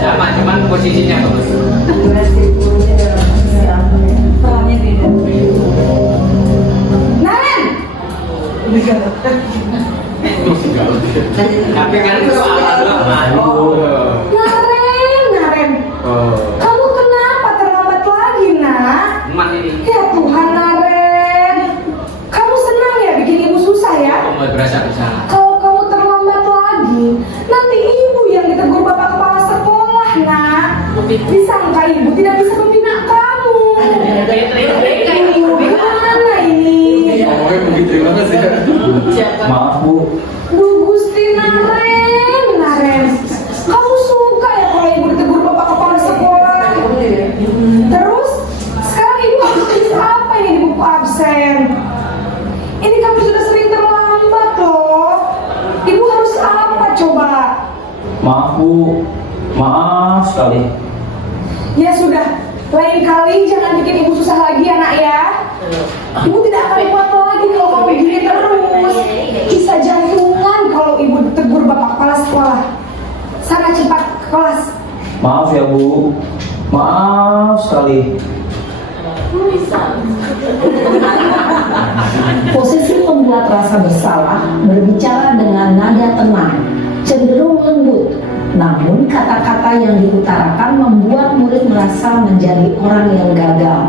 Sama, cuman posisinya bagus. Naren, Tapi kan itu soal Naren, kamu kenapa terlambat lagi, nak? emas ini. Ya Tuhan, Naren, kamu senang ya bikin ibu susah ya? Kok mau berasa bersalah? Kalau kamu terlambat lagi, nanti ibu yang ditegur bapak kepala sekolah, nak. Disangka ibu tidak bisa membina kamu. Ibu gimana ini? Maaf, Bu. Duh Gusti Naren, kamu suka ya kalau ibu ditegur bapak kepala sekolah? Terus, sekarang ibu harus tulis apa ini di buku absen? Ini kamu sudah sering terlambat loh. Ibu harus apa coba? Maaf, Bu. Maaf sekali. Ya sudah, lain kali jangan bikin ibu susah lagi ya nak ya. Ibu tidak akan kuat lagi kalau kamu begini terus. Bisa jantungan kalau ibu ditegur bapak kepala sekolah. Sana cepat ke kelas. Maaf ya, Bu. Maaf sekali. Posisi pembuat rasa bersalah berbicara dengan nada tenang, cenderung lembut. Namun kata-kata yang diutarakan membuat murid merasa menjadi orang yang gagal,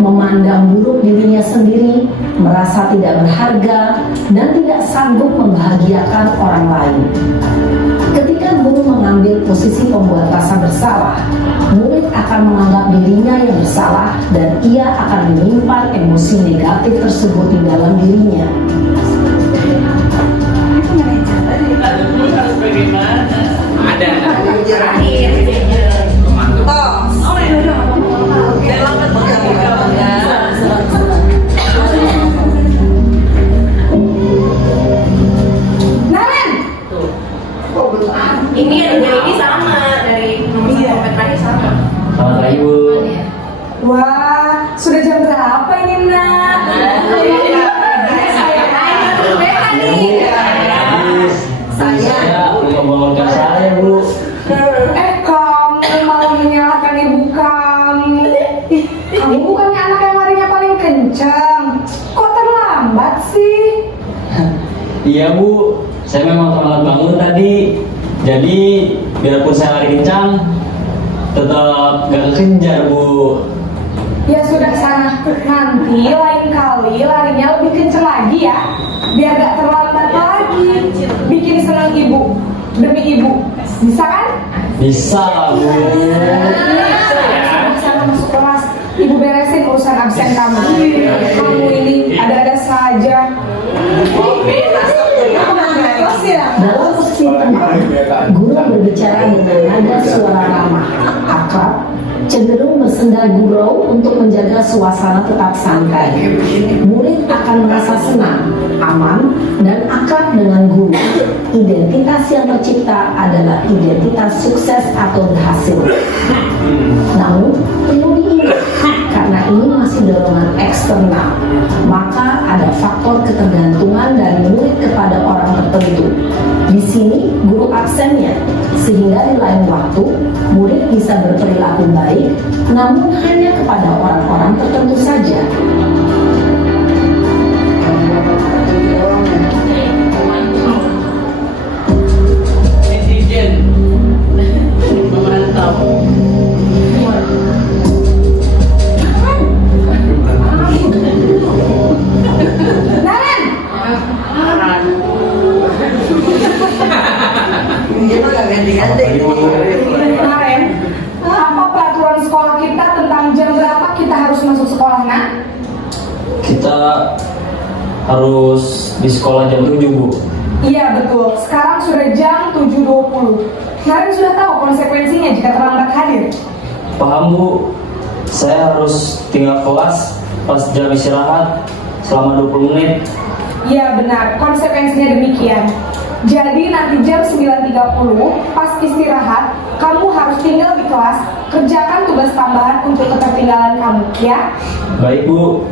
memandang buruk dirinya sendiri, merasa tidak berharga, dan tidak sanggup membahagiakan orang lain. Ketika guru mengambil posisi pembuat rasa bersalah, murid akan menganggap dirinya yang bersalah dan ia akan menyimpan emosi negatif tersebut di dalam dirinya. Ada. Terakhir. Pemantau. Naren, Ini sama dari nomor satu tadi sama. Selamat pagi, Bu. wah sudah jam berapa ini nak? Saya membangunkan saya, Bu. Kamu malah menyalahkan ibu kamu. Kamu bukannya anak yang larinya paling kencang. Kok terlambat sih? Iya, Bu. Saya memang terlambat bangun tadi. Jadi, biarpun saya lari kencang, tetap gak kekejar, Bu. Ya sudah sana. Nanti lain kali larinya lebih kencang lagi ya. Biar gak terlambat lagi. Bikin senang ibu. Demi ibu. Bisa kan? Bisa lah, Bu. Sana masuk kelas. Ibu beresin urusan absen kamu. Kamu ini ada-ada saja. Dalam posisi tenang, guru berbicara dengan nada suara ramah, akrab, cenderung bersenda gurau untuk menjaga suasana tetap santai. Murid akan merasa senang, aman, dan akrab dengan guru. Identitas yang tercipta adalah identitas sukses atau berhasil. Namun, perlu diingat, karena ini masih dorongan eksternal, maka ada faktor ketergantungan dari murid kepada orang tertentu. Di sini, guru lain waktu, murid bisa berperilaku baik, namun hanya kepada orang-orang tertentu saja. Netizen memantau. Naren, Dia mah gak ganti-ganti. Naren, apa peraturan sekolah kita tentang jam berapa kita harus masuk sekolah, nak? Kita harus di sekolah jam 7, Bu. Iya betul, sekarang sudah jam 7.20. Naren sudah tahu konsekuensinya jika terlambat hadir. Paham, Bu. Saya harus tinggal kelas pas jam istirahat selama 20 menit. Iya benar, konsekuensinya demikian. Jadi nanti jam 9.30 pas istirahat, kamu harus tinggal di kelas, kerjakan tugas tambahan untuk ketertinggalan kamu, ya? Baik, Bu.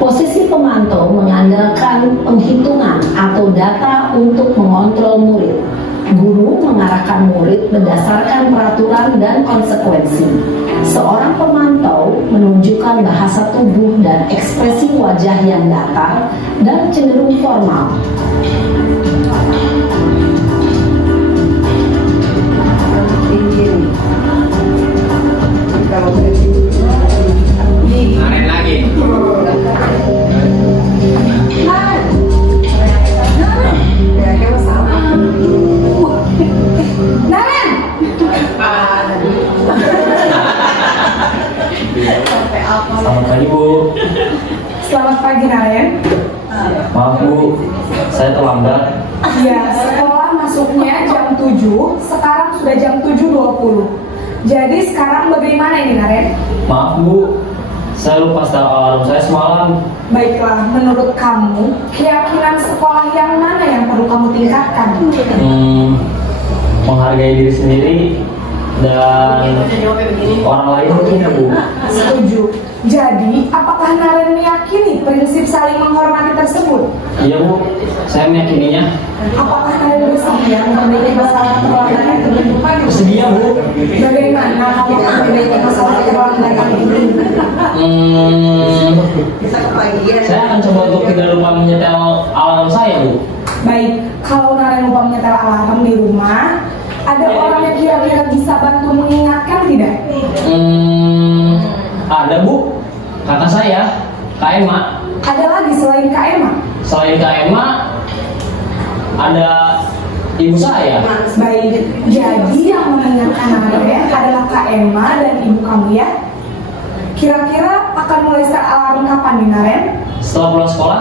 Posisi pemantau mengandalkan penghitungan atau data untuk mengontrol murid. Guru mengarahkan murid berdasarkan peraturan dan konsekuensi. Seorang pemantau menunjukkan bahasa tubuh dan ekspresi wajah yang datar dan cenderung formal. Naren lagi. Ya, kayak sama. Naren! Selamat pagi, Bu. Selamat pagi, Naren. Maaf, Bu. Saya terlambat. Ya, sekolah masuknya jam 7, sekarang sudah jam 7.20. Jadi sekarang bagaimana ini, Naren? Maaf, Bu. Saya lupa setel alarm saya semalam. Baiklah, menurut kamu, keyakinan sekolah yang mana yang perlu kamu tingkatkan? Menghargai diri sendiri dan orang lain mungkin, ya, Bu. Setuju. Jadi, apakah Naren meyakini prinsip saling menghormati tersebut? Iya, Bu. Saya meyakininya. Apakah Naren bersedia memperbaiki masalah perlambatan itu? Bersedia, Bu. Bagaimana kamu akan memperbaiki masalah perlambatan ini? Bisa kebagian. Saya akan coba untuk tidak lupa menyetel alarm saya, Bu. Baik, kalau Naren lupa menyetel alarm di rumah, ada orang yang kira-kira bisa bantu mengingatkan tidak? Ada, Bu. Kakak saya, Kak Emma. Ada lagi selain Kak Emma? Selain Kak Emma, ada ibu saya. Baik, jadi yang mengingatkan Naren adalah Kak Emma dan ibu kamu, ya? Kira-kira akan mulai set alarm kapan nih, Naren? Setelah pulang sekolah,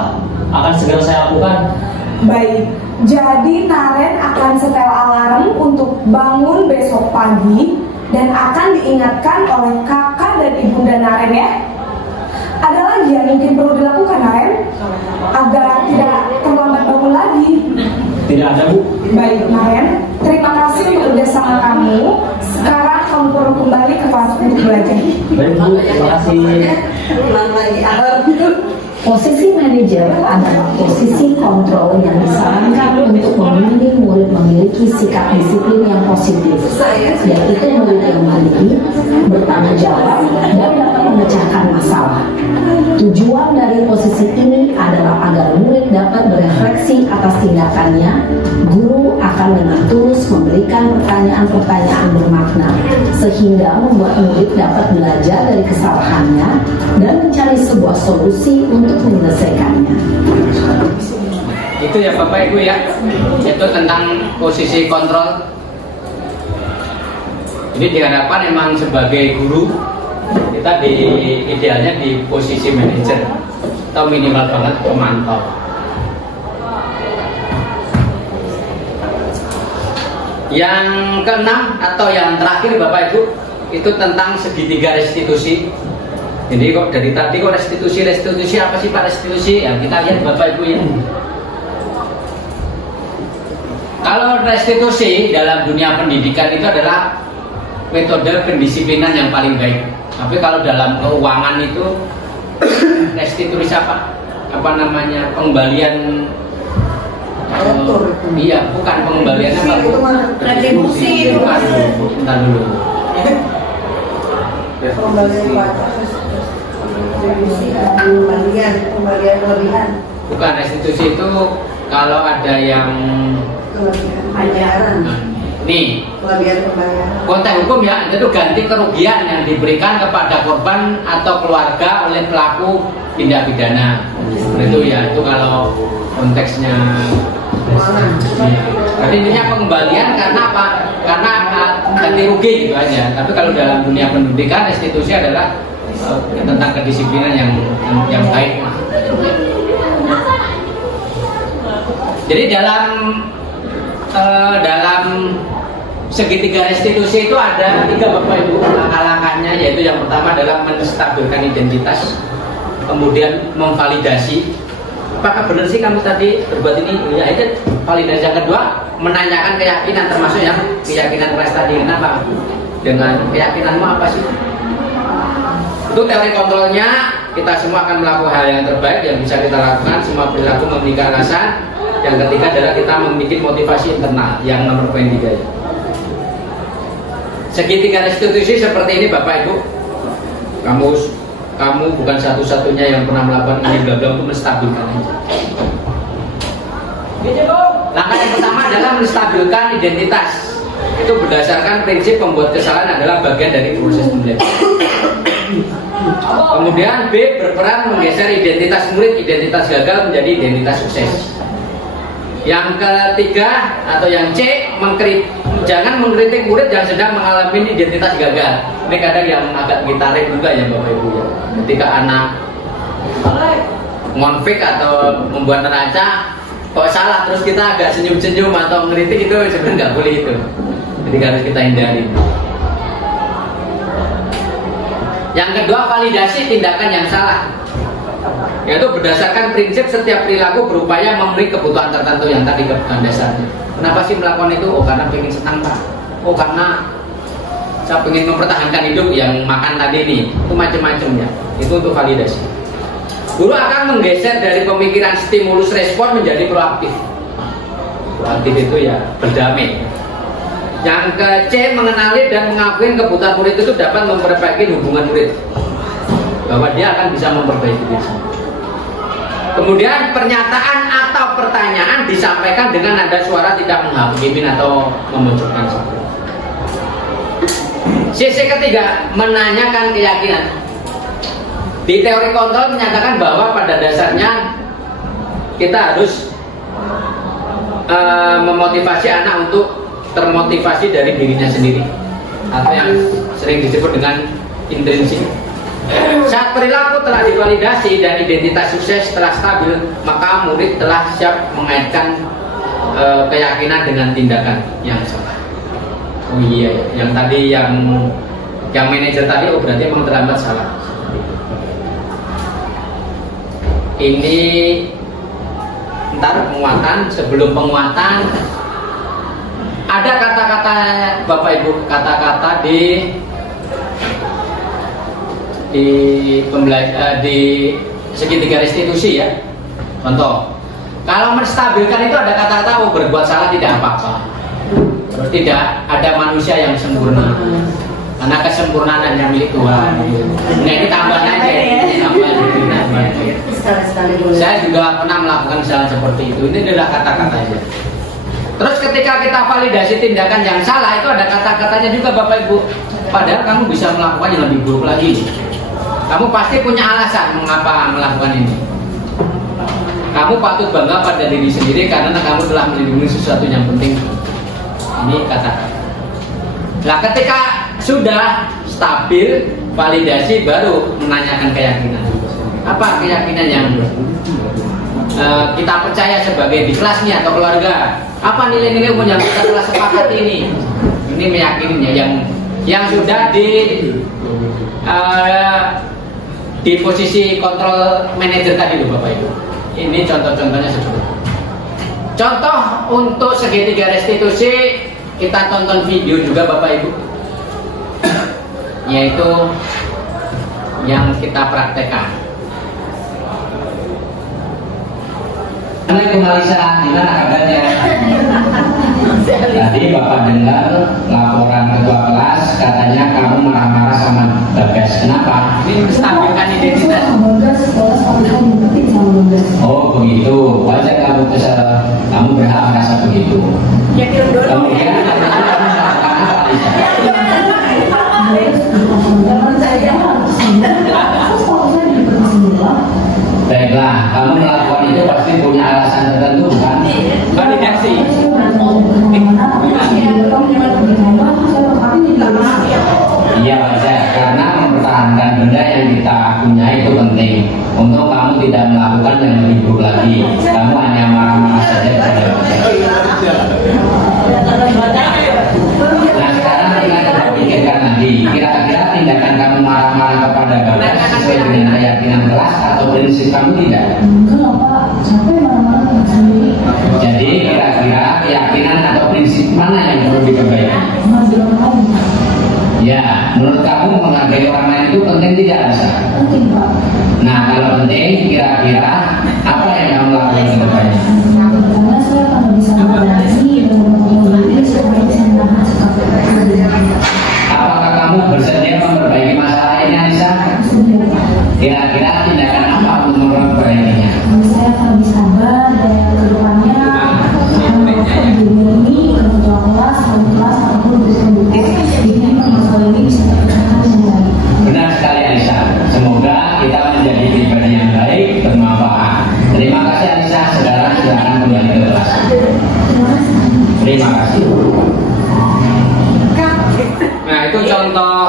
akan segera saya lakukan. Baik, jadi Naren akan setel alarm untuk bangun besok pagi dan akan diingatkan oleh kakak dan ibunda Naren, ya. Ada lagi yang mungkin perlu dilakukan, Naren, agar tidak terlambat bangun lagi. Tidak ada, Bu. Baik, Naren, terima kasih untuk kerjasama kamu. Sekarang kamu perlu kembali ke kelas untuk belajar. Baik, Bu. Terima kasih. Ulang lagi. Posisi manajer adalah posisi kontrol yang disarankan untuk membimbing murid memiliki sikap disiplin yang positif, yaitu murid yang mandiri, bertanggung jawab, dan dapat memecahkan masalah. Tujuan dari posisi ini adalah agar murid dapat berefleksi atas tindakannya. Guru akan dengan tulus memberikan pertanyaan-pertanyaan bermakna, sehingga membuat murid dapat belajar dari kesalahannya dan mencari sebuah solusi untuk menyelesaikannya. Itu ya Bapak Ibu ya. Itu tentang posisi kontrol. Jadi diharapkan memang sebagai guru kita idealnya di posisi manajer atau minimal banget pemantau. Yang keenam atau yang terakhir Bapak Ibu itu tentang segitiga restitusi. Jadi kok dari tadi kok restitusi apa sih Pak restitusi? Ya kita lihat Bapak Ibu ya. Kalau restitusi dalam dunia pendidikan itu adalah metode pendisiplinan yang paling baik. Tapi kalau dalam keuangan itu restitusi apa namanya pengembalian Retur itu. Iya, bukan pengembalian apa Bu? Itu mah Retribusi itu. Bukan, Bu. Bentar dulu. pembalian pajak. Retribusi, pembalian kelebihan. Bukan, restitusi itu kalau ada yang Kelebihan pembayaran. nih Kelebihan pembayaran. konteks hukum ya, itu ganti kerugian yang diberikan kepada korban atau keluarga oleh pelaku tindak pidana. Itu ya, itu kalau konteksnya. Berarti intinya pengembalian karena apa? Karena ganti rugi gitu aja. Tapi kalau dalam dunia pendidikan, restitusi adalah tentang kedisiplinan yang baik. Jadi dalam segitiga restitusi itu ada 3 Bapak Ibu langkah-langkahnya, yaitu yang pertama adalah menstabilkan identitas, kemudian memvalidasi. Apakah benar sih kamu tadi berbuat ini? Ya itu validasi. Yang kedua, menanyakan keyakinan, termasuk yang keyakinan keras tadi. Kenapa? Dengan keyakinanmu apa sih? Itu teori kontrolnya. Kita semua akan melakukan hal yang terbaik yang bisa kita lakukan. Semua perilaku memiliki alasan. Yang ketiga adalah kita membuat motivasi internal, yang nomor poin 3 ya. Segitiga restitusi seperti ini Bapak Ibu. Kamu bukan satu-satunya yang pernah melakukan ini, bla bla, untuk menstabilkan aja. Langkah yang pertama adalah menstabilkan identitas. Itu berdasarkan prinsip pembuat kesalahan adalah bagian dari proses pembelajaran. Kemudian B, berperan menggeser identitas murid, identitas gagal menjadi identitas sukses. Yang ketiga atau yang C, jangan mengkritik murid yang sedang mengalami identitas gagal. Ini kadang yang agak ditarik juga ya Bapak Ibu ya. Ketika anak ngonfik atau membuat neraca kok salah, terus kita agak senyum-senyum atau mengkritik, itu sebenarnya nggak boleh itu. Jadi harus kita hindari. Yang kedua, validasi tindakan yang salah, yaitu berdasarkan prinsip setiap perilaku berupaya memenuhi kebutuhan tertentu yang tadi kebutuhan dasarnya. Kenapa sih melakukan itu? Oh karena pengen senang Pak. Oh karena saya pengen mempertahankan hidup yang makan tadi nih. Itu macam-macam ya. Itu untuk validasi. Guru akan menggeser dari pemikiran stimulus respon menjadi proaktif. Proaktif itu ya berdamai. Yang ke C, mengenali dan mengakui kebutuhan murid itu dapat memperbaiki hubungan murid, bahwa dia akan bisa memperbaiki diri sendiri. Kemudian pernyataan atau pertanyaan disampaikan dengan nada suara tidak menghakimin atau memojokkan. Sisi ketiga, menanyakan keyakinan. Di teori kontrol menyatakan bahwa pada dasarnya kita harus memotivasi anak untuk termotivasi dari dirinya sendiri, atau yang sering disebut dengan intrinsik. Saat perilaku telah divalidasi dan identitas sukses telah stabil, maka murid telah siap mengaitkan keyakinan dengan tindakan yang salah. Oh iya, yang tadi yang manajer tadi, oh berarti emang terlambat salah. Ini ntar penguatan. Sebelum penguatan ada kata-kata Bapak Ibu, kata-kata di segitiga restitusi ya. Contoh, kalau menstabilkan itu ada kata-kata berbuat salah tidak apa-apa. Terus tidak ada manusia yang sempurna, karena kesempurnaan hanya milik Tuhan. Nah ini tambahan aja, tambahan. Sekali-sekali boleh. Saya juga pernah melakukan kesalahan seperti itu. Ini adalah kata-kata aja. Terus ketika kita validasi tindakan yang salah, itu ada kata-katanya juga Bapak Ibu. Padahal kamu bisa melakukan yang lebih buruk lagi. Kamu pasti punya alasan mengapa melakukan ini. Kamu patut bangga pada diri sendiri karena kamu telah melindungi sesuatu yang penting. Ini kata-kata. Nah ketika sudah stabil validasi, baru menanyakan keyakinan. Apa keyakinan yang kita percaya sebagai di kelas nih atau keluarga? Apa nilai-nilai yang kita telah sepakati ini? Ini meyakininya yang sudah di posisi kontrol manajer tadi loh Bapak Ibu. Ini contoh-contohnya seperti itu. Contoh untuk segitiga restitusi, kita tonton video juga Bapak Ibu, yaitu yang kita praktekkan. Assalamualaikum Alisa, gimana kabarnya? Tadi Bapak dengar laporan ketua kelas, katanya kamu marah-marah sama Bagas. Kenapa? Ini menstabilkan identitas. Oh begitu, wajar kamu kesal, kamu berhak merasa begitu. Ya film dulu. Kemudian kenapa Alisa? Baiklah, kamu melakukan itu pasti punya alasan tertentu kan? Validasi. Iya wajar, karena mempertahankan benda yang kita punya itu penting. Untuk kamu tidak melakukan yang lebih buruk lagi, kamu hanya marah-marah saja kepada Bagas. Nah sekarang kita coba pikirkan lagi, kira-kira tindakan kamu marah-marah kepada Bagas sesuai dengan keyakinan kelas atau prinsip kamu tidak? Jadi kira-kira keyakinan atau prinsip mana yang perlu diperbaiki? Ya, menurut kamu menghargai orang lain itu penting tidak, Alisa? Penting, Pak. Nah, kalau penting, kira-kira apa yang kamu lakukan ke depannya? Karena saya akan bisa berbagi dan memperbaiki supaya bisa menahan sikap. Apakah kamu bersedia memperbaiki masalah ini, Alisa? Sudah, Pak. Kira-kira tindakan apa untuk memperbaikinya? Saya akan lebih sabar dan kedepannya akan melakukan diri ini ke ketua kelas, wali kelas, ataupun pendukung ini masalah ini bisa terpecahkan dengan baik. Benar sekali, Alisa. Semoga kita menjadi pribadi yang baik, bermanfaat. Terima kasih, Alisa. Sekarang silakan kembali ke kelas. Terima kasih. Nah, itu contoh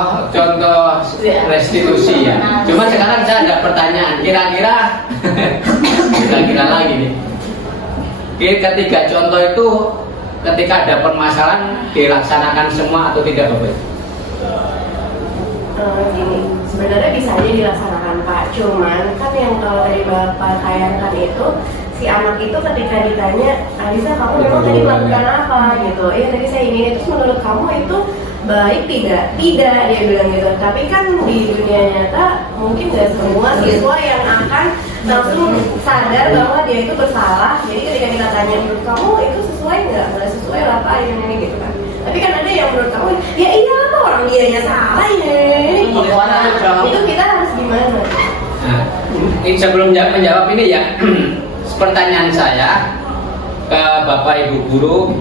restitusi ya. Cuma sekarang saya ada pertanyaan. Kira-kira lagi nih. Ketiga contoh itu ketika ada permasalahan dilaksanakan semua atau tidak, Bapak? Gini, sebenarnya bisa aja dilaksanakan Pak, cuman kan yang kalau tadi Bapak tayangkan itu si anak itu ketika ditanya, Alisa kamu memang tadi melakukan apa gitu, tadi saya ingin itu menurut kamu itu baik tidak dia bilang gitu. Tapi kan di dunia nyata mungkin gak semua siswa yang akan langsung sadar bahwa dia itu bersalah. Jadi ketika kita tanya menurut kamu itu sesuai nggak sesuai lah Pak ini gitu kan. Tapi kan ada yang menurut kamu ya iya apa orang dianya salah ya gitu. Itu kita harus gimana? Nah, ini sebelum menjawab ini ya, pertanyaan saya ke Bapak Ibu Guru,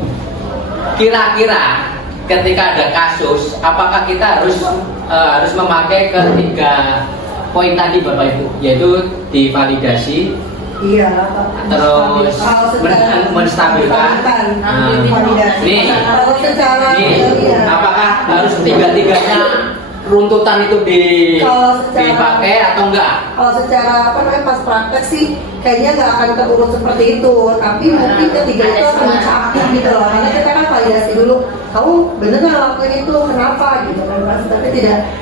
kira-kira ketika ada kasus, apakah kita harus memakai ketiga poin tadi Bapak Ibu, yaitu divalidasi, Iya. terus menstabilkan. Nih, apakah harus tiga-tiganya runtutan itu dipakai atau enggak? Kalau secara pas praktek sih kayaknya nggak akan terurut seperti itu, tapi mungkin ketiga itu akan mencakup gitu loh, karena kita kan validasi dulu, kamu bener nggak lakuin itu, kenapa gitu kan, tapi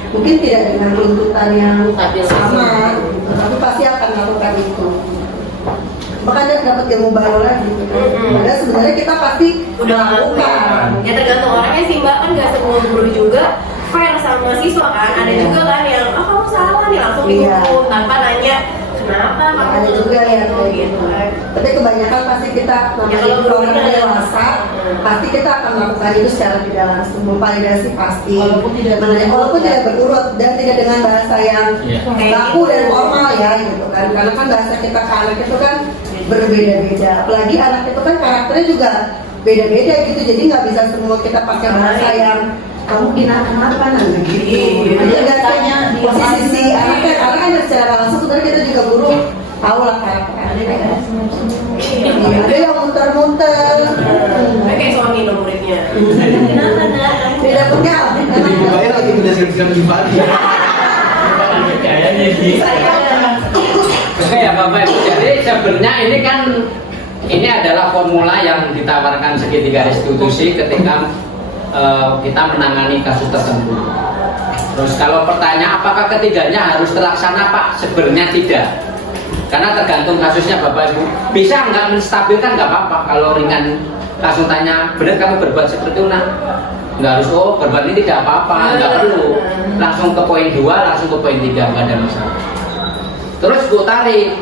mungkin tidak dengan runtutan yang sama, gitu. Tapi pasti akan melakukan itu. Bahkan dia dapat ilmu baru lagi gitu. Padahal sebenarnya kita pasti Udah melakukan. Ya tergantung orangnya sih Mbak, kan nggak semua guru juga fair sama siswa kan. Ada juga kan yang kamu salah nih langsung dihukum tanpa nanya kenapa kamu ada juga yang kayak gitu. Tapi kebanyakan pasti kita namanya orang dewasa, pasti kita akan melakukan itu secara tidak langsung, memvalidasi pasti. Walaupun tidak berurut dan tidak dengan bahasa yang baku dan formal ya gitu kan. Karena kan bahasa kita ke anak itu kan berbeda-beda. Apalagi anak itu kan karakternya juga beda-beda gitu. Jadi nggak bisa semua kita pakai bahasa yang kamu kira kenapa nanti gitu. Tergantung posisi anaknya, karena kan secara langsung sebenarnya kita juga guru tahu lah karakternya. Ada yang muter-muter. kayak suami muridnya. Beda punya. Ibu Bayar lagi menjelaskan gimana? Kayaknya sih. Oke ya Bapak Ibu, jadi sebenarnya ini adalah formula yang ditawarkan segitiga restitusi ketika kita menangani kasus tertentu. Terus kalau pertanyaan apakah ketiganya harus terlaksana Pak? Sebenarnya tidak, karena tergantung kasusnya Bapak Ibu. Bisa nggak menstabilkan nggak apa-apa. Kalau ringan langsung tanya, benar kamu berbuat seperti itu nak? Nggak harus berbuat ini tidak apa-apa, nggak perlu. Langsung ke poin 2, langsung ke poin 3, nggak ada masalah. Terus Bu Tari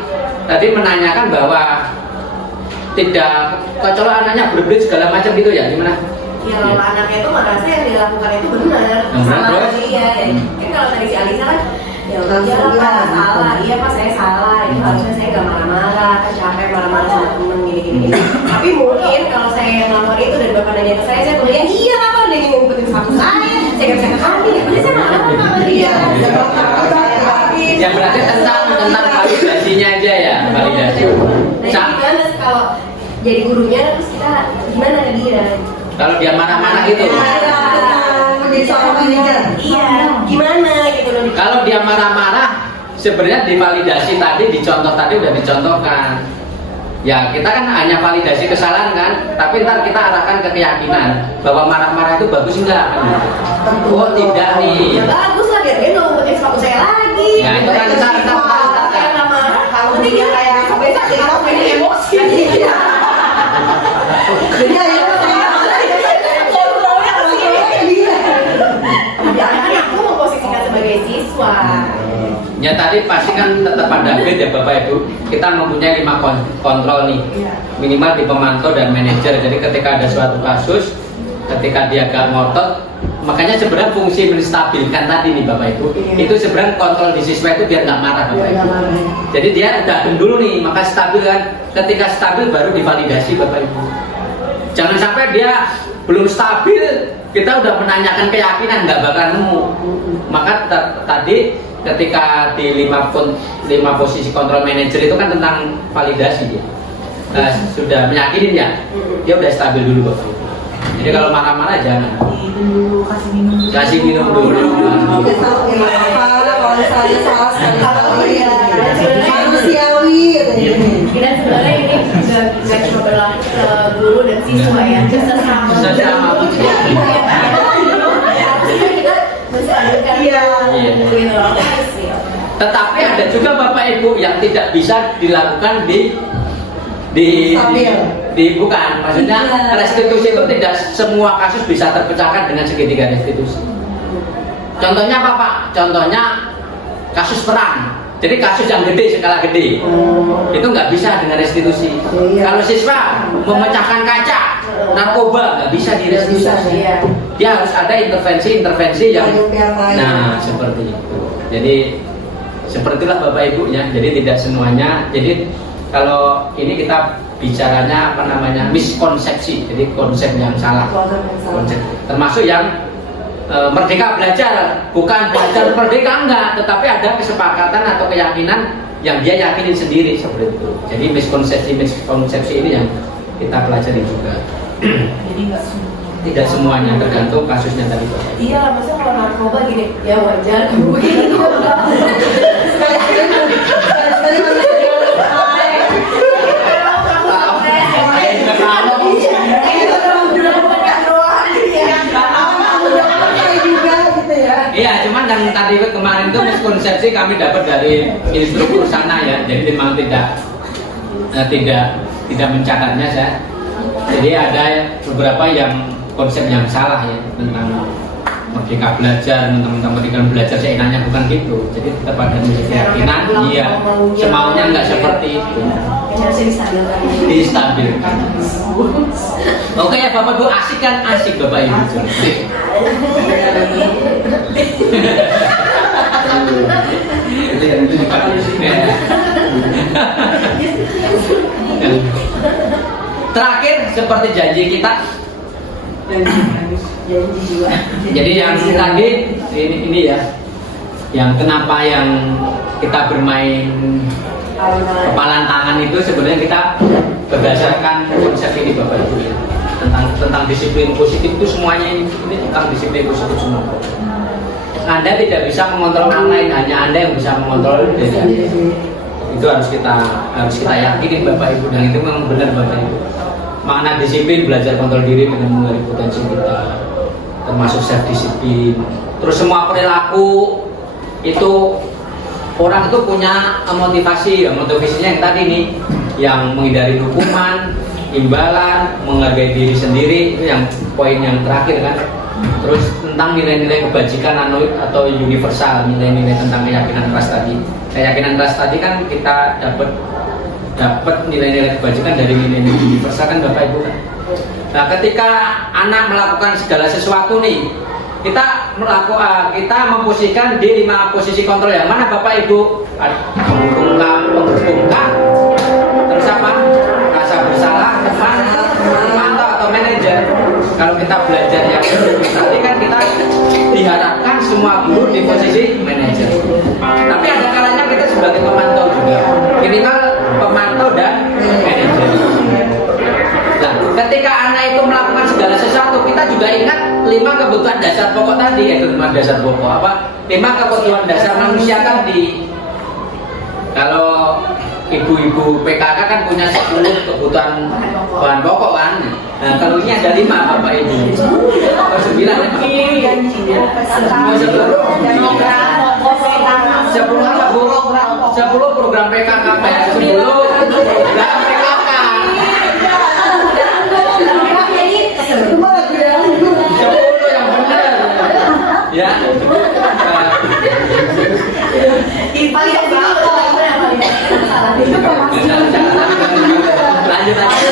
tadi menanyakan bahwa tidak kecolok anaknya berbeda segala macam gitu ya, gimana? Ya kalau anaknya itu merasa yang dilakukan itu benar. Yang benar, Salah terus? iya. Kan kalau tadi si Alisa kan ya udah Pak salah, iya Pak saya salah. Itu harusnya saya gak marah-marah, kan capek marah-marah sama temen gini-gini. Tapi mungkin kalau saya yang ngelapor itu dan bapak nanya ke saya tuh ya iya apa dia yang ngumpetin sepatu saya gak bisa ke kantin, ya udah saya marah sama dia. Yang berarti tentang validasinya aja ya, validasi. Nah gimana kalau jadi gurunya terus kita gimana ke dia? Kalau dia marah-marah gitu. Menjadi seorang manajer. Iya, gimana gitu loh. Kalau dia marah-marah, sebenarnya divalidasi tadi, dicontoh tadi udah dicontohkan. Ya kita kan hanya validasi kesalahan kan, tapi ntar kita arahkan ke keyakinan bahwa marah-marah itu bagus enggak? Oh tidak nih. Ya bagus lah biar dia nggak ngumpetin sepatu saya lagi. Ya itu kan kita saya nggak marah. Kamu nih dia kayak sampai saat ini kamu ini emosi. Jadi akhirnya Jangan aku memposisikan sebagai siswa. ya tadi pasti kan tetap ada grade ya Bapak Ibu. Kita mempunyai 5 kontrol nih, minimal di pemantau dan manajer. Jadi ketika ada suatu kasus, ketika dia gak ngotot, makanya sebenarnya fungsi menstabilkan tadi nih Bapak Ibu, itu sebenarnya kontrol di siswa itu biar nggak marah Bapak Ibu. Jadi dia udah dulu nih, maka stabil kan. Ketika stabil baru divalidasi Bapak Ibu. Jangan sampai dia belum stabil, kita udah menanyakan keyakinan nggak bakal nemu. Maka tadi ketika di 5 posisi kontrol manajer itu kan tentang validasi ya. Sudah meyakinin ya, dia udah stabil dulu Bapak Ibu. Jadi kalau marah-marah jangan. Kasih minum dulu. kita tahu gimana kalau misalnya salah sekali manusiawi. Dan sebenarnya ini nggak cuma berlaku ke guru dan siswa ya, sesama. Sesama. Kita masih ada Iya. gitu. Tetapi ada juga Bapak Ibu yang tidak bisa dilakukan bukan, maksudnya restitusi itu tidak semua kasus bisa terpecahkan dengan segitiga restitusi. Contohnya apa Pak? Contohnya kasus perang. Jadi kasus yang gede, skala gede, itu nggak bisa dengan restitusi. Kalau siswa memecahkan kaca, narkoba nggak bisa direstitusi. Dia harus ada intervensi yang, nah seperti itu. Jadi sepertilah Bapak Ibunya. Jadi tidak semuanya. Jadi kalau ini kita bicaranya apa namanya miskonsepsi. Jadi konsep yang salah. Konsep. Termasuk yang merdeka belajar, bukan belajar merdeka enggak, tetapi ada kesepakatan atau keyakinan yang dia yakinin sendiri seperti itu. Jadi miskonsepsi ini yang kita pelajari juga. Jadi tidak semuanya, tergantung kasusnya tadi. iya, maksudnya kalau narkoba gini, ya wajar. Iya, cuman yang tadi kemarin itu miskonsepsi kami dapat dari instruktur sana ya, jadi memang tidak mencatatnya saya. Jadi ada beberapa yang konsep yang salah ya tentang merdeka belajar, tentang merdeka belajar seenaknya bukan gitu. Jadi tetap ada keyakinan, iya, semaunya nggak seperti itu. Distabilkan. Oke ya Bapak Ibu, asik kan asik Bapak Ibu. Terakhir seperti janji kita. Jadi yang tadi ini ya, yang kenapa yang kita bermain kepalan tangan itu sebenarnya kita berdasarkan konsep ini Bapak Ibu ya. Tentang disiplin positif itu semuanya ini tentang disiplin positif semua. Anda tidak bisa mengontrol orang lain, hanya Anda yang bisa mengontrol diri Anda. Itu harus kita yakinin Bapak Ibu, dan itu memang benar Bapak Ibu. Makna disiplin, belajar kontrol diri dengan mengenali potensi kita, termasuk self disiplin. Terus semua perilaku itu orang itu punya motivasinya yang tadi nih, yang menghindari hukuman, imbalan, menghargai diri sendiri, itu yang poin yang terakhir kan. Terus tentang nilai-nilai kebajikan atau universal, nilai-nilai tentang keyakinan keras tadi. Keyakinan keras tadi kan kita dapat dapat nilai-nilai kebajikan dari nilai-nilai universal kan Bapak Ibu kan. Nah, ketika anak melakukan segala sesuatu nih, kita memposisikan di 5 posisi kontrol yang mana Bapak Ibu? Pembungkam, terus apa? Rasa bersalah, teman, pemantau atau manajer. Kalau kita belajar yang tadi kan kita diharapkan semua guru di posisi manajer. Tapi ada kalanya kita sebagai pemantau juga, minimal pemantau dan manajer. Nah, ketika anak itu melakukan segala sesuatu, kita juga ingat 5 kebutuhan dasar pokok tadi, yaitu 5 dasar pokok apa? 5 kebutuhan dasar manusia tadi. Kalau ibu-ibu PKK kan punya 10 kebutuhan bahan pokok kan. Nah, kalau ini ada 5 Bapak Ibu. 9 10 apa Bu? 10 program PKK, 10 program PKK. 10 yang benar. Ya. Lanjut aja.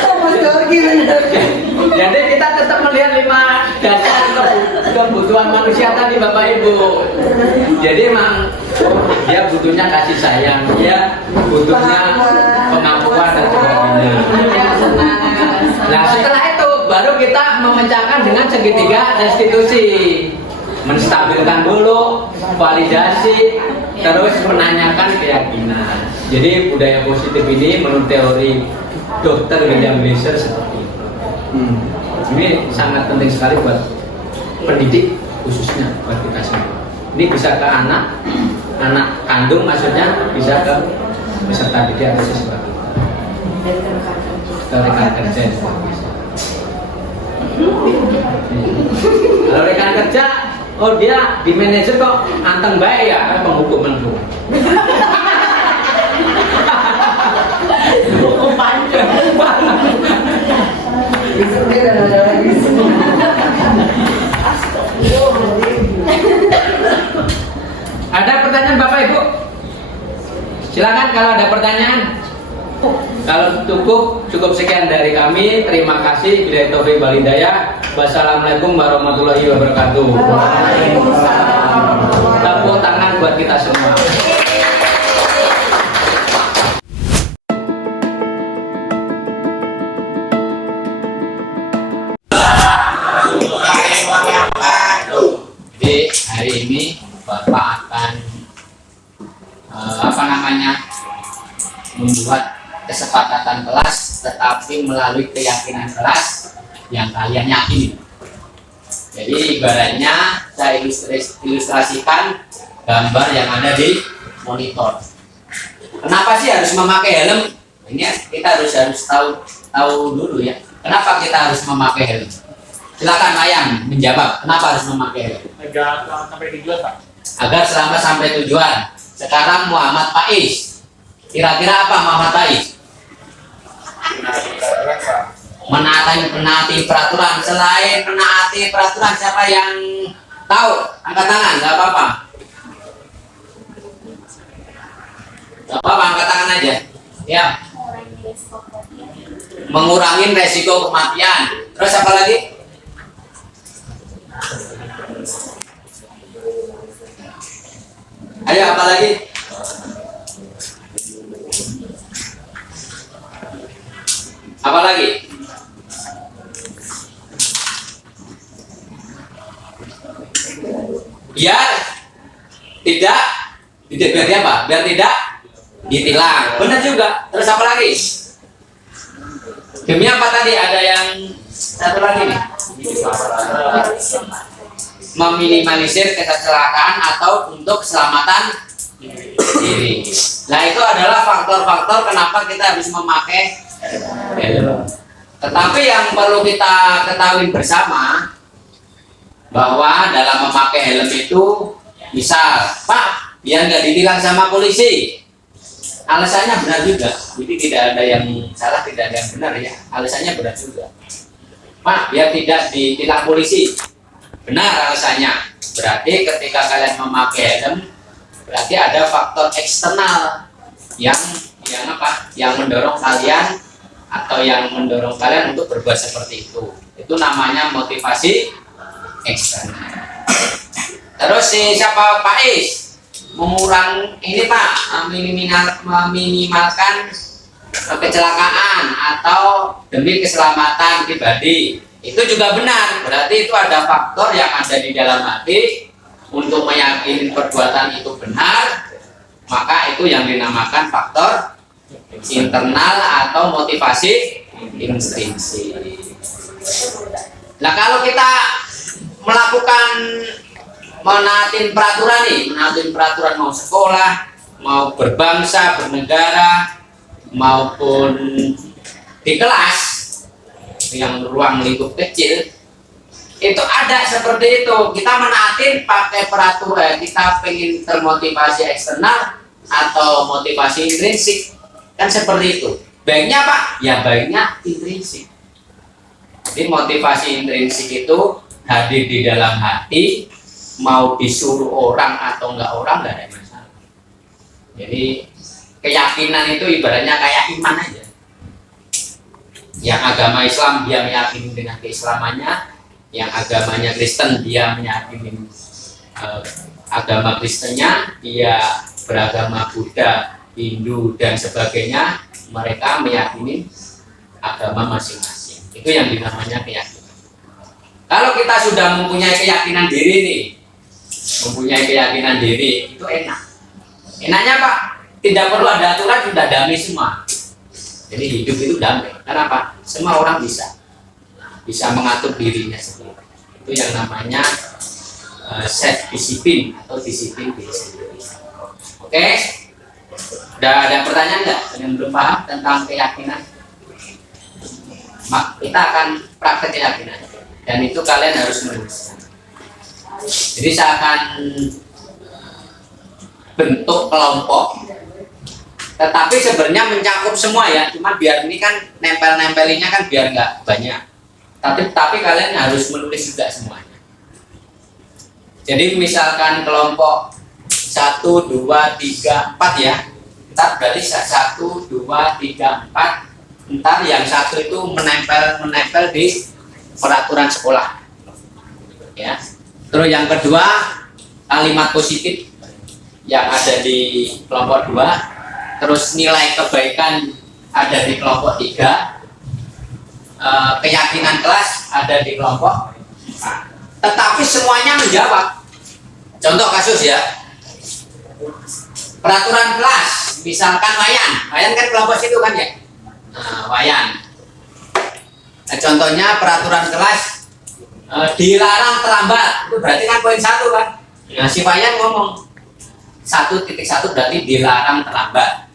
Jadi kita tetap melihat 5 dasar kebutuhan manusia tadi Bapak Ibu. Jadi memang dia butuhnya kasih sayang, dia butuhnya pengakuan dan sebagainya. Nah, setelah itu baru kita memecahkan dengan segitiga restitusi. Menstabilkan dulu, validasi, terus menanyakan keyakinan. Jadi budaya positif ini menurut teori Dr. William Glasser seperti itu. Ini sangat penting sekali buat pendidik, khususnya buat kita semua. Ini bisa ke anak kandung, maksudnya bisa ke peserta didik atau siswa kita. Ke rekan kerja juga bisa. Kalau rekan kerja, oh dia di manajer kok anteng baik ya, kan penghukuman bu. Ada pertanyaan Bapak Ibu? Silakan kalau ada pertanyaan. Kalau cukup sekian dari kami. Terima kasih. Billahi taufiq wal hidayah. Wassalamualaikum warahmatullahi wabarakatuh. Tepuk tangan buat kita semua. Jadi hari ini Bapak akan membuat kesepakatan kelas, tetapi melalui keyakinan kelas yang kalian yakini. Jadi ibaratnya saya ilustrasikan gambar yang ada di monitor. Kenapa sih harus memakai helm? Ini kita harus tahu dulu ya. Kenapa kita harus memakai helm? Silakan Ayam menjawab. Kenapa harus memakai helm? Agar selamat sampai tujuan, Pak. Agar selamat sampai tujuan. Sekarang Muhammad Faiz. Kira-kira apa Muhammad Faiz? Menaati peraturan. Selain menaati peraturan, siapa yang tahu? Angkat tangan, nggak apa-apa. Nggak apa-apa, angkat tangan aja. Ya. Mengurangi resiko kematian. Terus apa lagi? Ayo apa lagi? Apa lagi? Biar tidak ditilang. Benar juga. Terus apa lagi? Demi apa tadi? Ada yang satu lagi nih. Meminimalisir kecelakaan atau untuk keselamatan diri. Nah, itu adalah faktor-faktor kenapa kita harus memakai helm. Tetapi yang perlu kita ketahui bersama bahwa dalam memakai helm itu, misal, Pak, biar nggak ditilang sama polisi. Alasannya benar juga. Jadi tidak ada yang salah, tidak ada yang benar ya. Alasannya benar juga. Pak, biar tidak ditilang polisi. Benar alasannya. Berarti ketika kalian memakai helm, berarti ada faktor eksternal yang yang mendorong kalian atau yang mendorong kalian untuk berbuat seperti itu. Itu namanya motivasi eksternal. Terus siapa Pak Is ini Pak, meminimalkan kecelakaan atau demi keselamatan pribadi. Itu juga benar, berarti itu ada faktor yang ada di dalam hati untuk meyakini perbuatan itu benar, maka itu yang dinamakan faktor internal atau motivasi intrinsik. Nah, kalau kita melakukan menaati peraturan mau sekolah, mau berbangsa, bernegara, maupun di kelas yang ruang lingkup kecil, itu ada seperti itu. Kita menaati pakai peraturan, kita pengen termotivasi eksternal atau motivasi intrinsik, kan seperti itu. Baiknya apa? Ya baiknya intrinsik. Jadi motivasi intrinsik itu hadir di dalam hati, mau disuruh orang atau enggak orang enggak ada masalah. Jadi keyakinan itu ibaratnya kayak iman aja. Yang agama Islam dia meyakini dengan keislamannya, yang agamanya Kristen dia meyakini agama Kristennya, dia beragama Buddha, Hindu dan sebagainya, mereka meyakini agama masing-masing. Itu yang dinamanya keyakinan. Kalau kita sudah mempunyai keyakinan diri itu enak. Enaknya Pak, tidak perlu ada aturan, sudah damai semua. Jadi hidup itu damai. Kenapa? Semua orang bisa mengatur dirinya sendiri. Itu yang namanya self disiplin atau disiplin diri sendiri. Oke? Ada pertanyaan nggak yang belum paham tentang keyakinan? Kita akan praktek keyakinan, dan itu kalian harus menuliskan. Jadi saya akan bentuk kelompok, tetapi sebenarnya mencakup semua ya, cuma biar ini kan nempel-nempelinya kan biar nggak banyak. Tapi kalian harus menulis juga semuanya. Jadi misalkan kelompok 1, 2, 3, 4 ya. Ntar berarti 1, 2, 3, 4. Ntar yang satu itu menempel di peraturan sekolah. Ya. Terus yang kedua, kalimat positif yang ada di kelompok 2. Terus nilai kebaikan ada di kelompok 3. Keyakinan kelas ada di kelompok 4. Tetapi semuanya menjawab. Contoh kasus ya, peraturan kelas, misalkan wayan kan kelompok situ kan ya. Nah, wayan. Nah, contohnya peraturan kelas dilarang terlambat, itu berarti kan poin 1 kan. Nah, si wayan ngomong 1.1 berarti dilarang terlambat.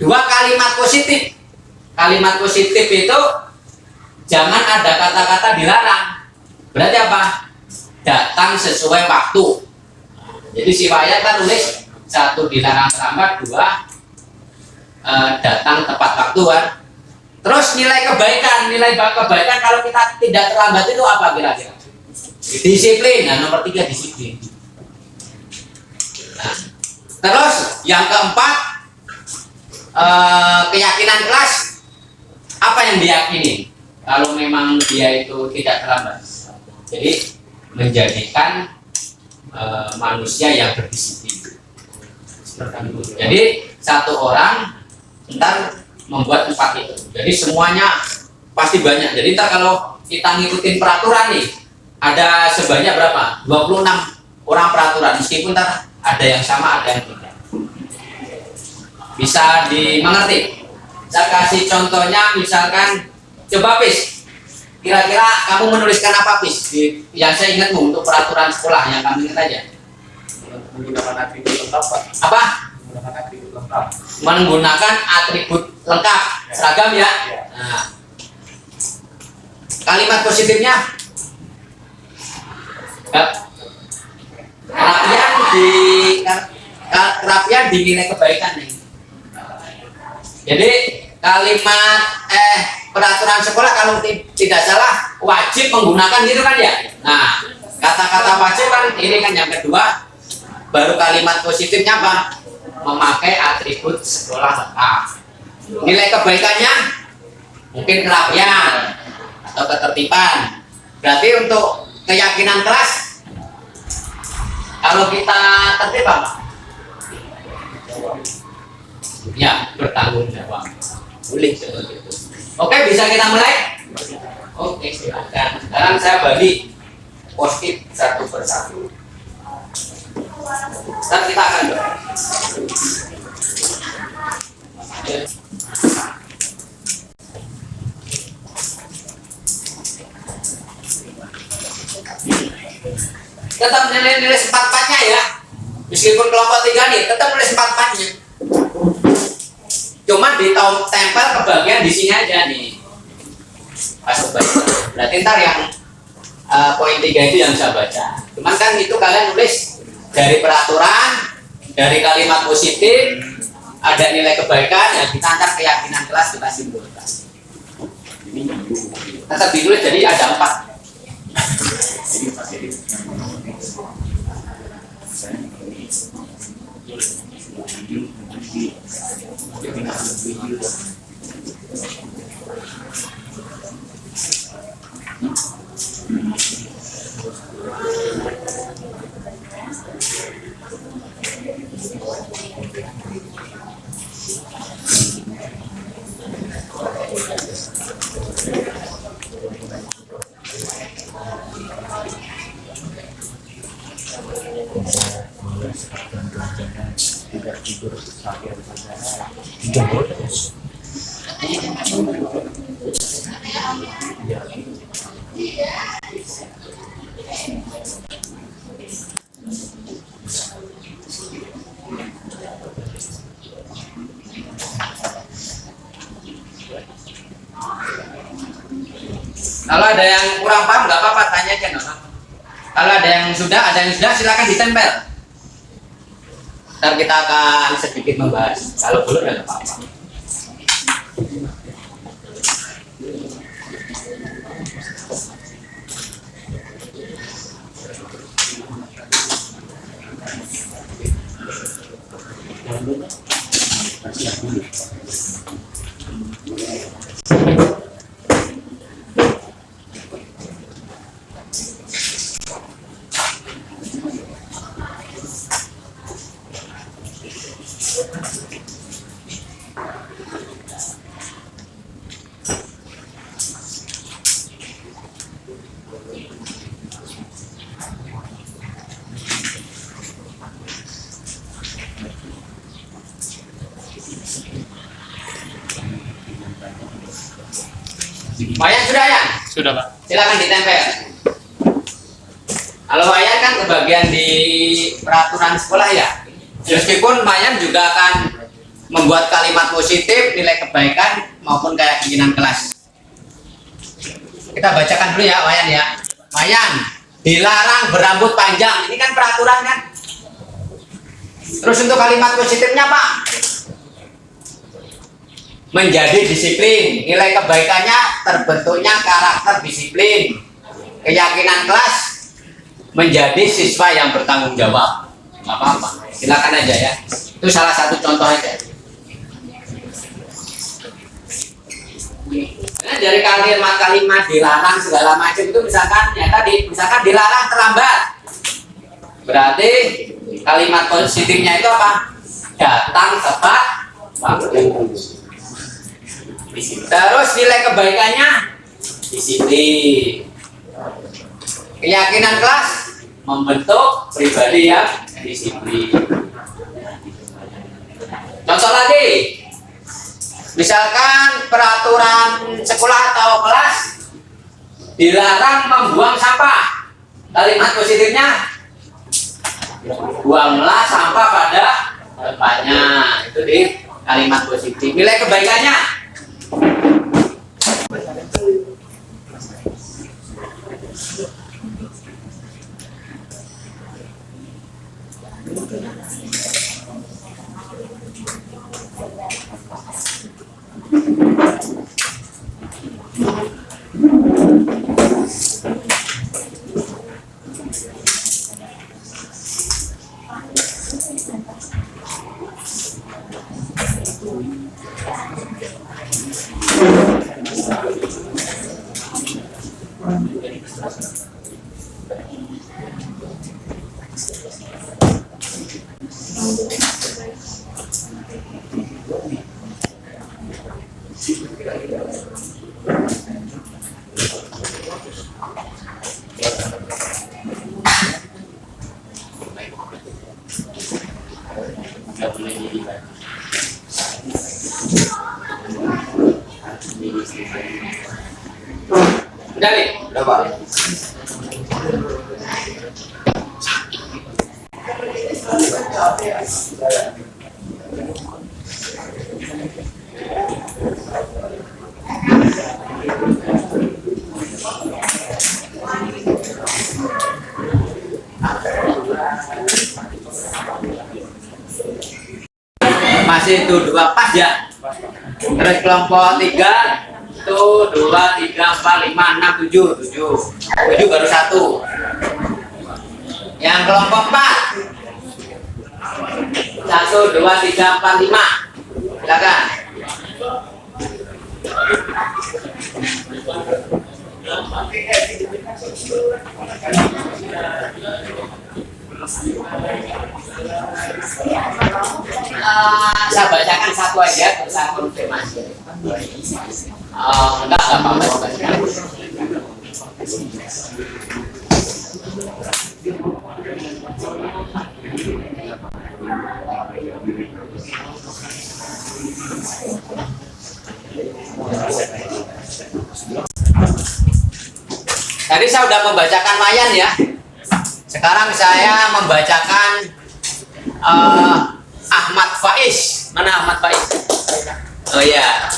Dua kalimat positif. Kalimat positif itu jangan ada kata-kata dilarang. Berarti apa? Datang sesuai waktu. Jadi si wayan kan nulis 1 dilarang terlambat, 2 datang tepat waktu kan. Terus nilai kebaikan kalau kita tidak terlambat itu apa kira-kira? Disiplin. Nah, nomor 3 disiplin. Nah, terus yang keempat, keyakinan kelas, apa yang diyakini kalau memang dia itu tidak terlambat. Jadi menjadikan manusia yang berdisiplin. Jadi satu orang ntar membuat 4 itu. Jadi semuanya pasti banyak. Jadi ntar kalau kita ngikutin peraturan nih, ada sebanyak berapa? 26 orang peraturan. Meskipun ntar ada yang sama, ada yang tidak. Bisa dimengerti. Saya kasih contohnya, misalkan, coba Pis, kira-kira kamu menuliskan apa Pis? Yang saya ingatmu untuk peraturan sekolah yang kamu ingat aja. Menggunakan atribut lengkap Pak. Apa? Menggunakan atribut lengkap. Menggunakan atribut lengkap, seragam ya. Nah, kalimat positifnya, kerapian dinilai kebaikan nih. Jadi kalimat peraturan sekolah kalau tidak salah wajib menggunakan gitu kan ya. Nah, kata-kata wajib kan ini kan yang kedua. Baru kalimat positifnya apa? memakai atribut sekolah lengkap. Nilai kebaikannya mungkin kerapian atau ketertiban. Berarti untuk keyakinan kelas, kalau kita tertib apa? Ya, bertanggung jawab. Boleh seperti itu. Oke, bisa kita mulai? Oke, silakan. Sekarang saya bagi post-it satu persatu. Ntar kita akan tetap nilai-nilai sepat-patnya ya. Meskipun kelompok 3 nih, tetap nilai sepat-patnya. Cuma ditempel ke bagian di sini aja nih. Pas baca. Berarti ntar yang poin 3 itu yang saya baca. Cuman kan itu kalian nulis dari peraturan, dari kalimat positif, ada nilai kebaikan, ya kita antar keyakinan kelas kita simpulkan. Tetap ditulis jadi ada 4. Kalau ada yang kurang paham nggak apa-apa, tanya aja nggak apa-apa. Kalau ada yang sudah silakan ditempel. Ntar kita akan sedikit membahas. Kalau belum ya nggak apa-apa. Wayan sudah ya? Sudah, Pak. Silakan ditempel. Kalau wayan kan kebagian di peraturan sekolah ya. Meskipun wayan juga akan membuat kalimat positif, nilai kebaikan maupun keyakinan kelas. Kita bacakan dulu ya wayan ya. Wayan, dilarang berambut panjang. Ini kan peraturan kan. Terus untuk kalimat positifnya Pak, menjadi disiplin, nilai kebaikannya terbentuknya karakter disiplin, keyakinan kelas menjadi siswa yang bertanggung jawab. Nggak apa-apa, silakan aja ya. Itu salah satu contoh aja. Nah, dari kalimat-kalimat dilarang segala macam itu misalkan ya tadi, misalkan dilarang terlambat, berarti kalimat positifnya itu apa? Datang tepat waktu. Terus nilai kebaikannya disiplin. Keyakinan kelas membentuk pribadi yang disiplin. Contoh lagi, misalkan peraturan sekolah atau kelas dilarang membuang sampah. Kalimat positifnya, buanglah sampah pada tempatnya. Itu di kalimat positif. Nilai kebaikannya, Udah nih. Udah Pak. Masih itu 2 pas ya. Terus kelompok 3 itu 2, 3, 4, 5, 6, 7 7 baru 1. Yang kelompok 4 1, 2, 3, 4, 5. Silakan. Saya bacakan satu aja, terus saya konfirmasi. Enggak apa-apa. Tadi saya sudah membacakan wayan ya. Sekarang saya membacakan Ahmad Faiz. Mana Ahmad Faiz? Oh iya.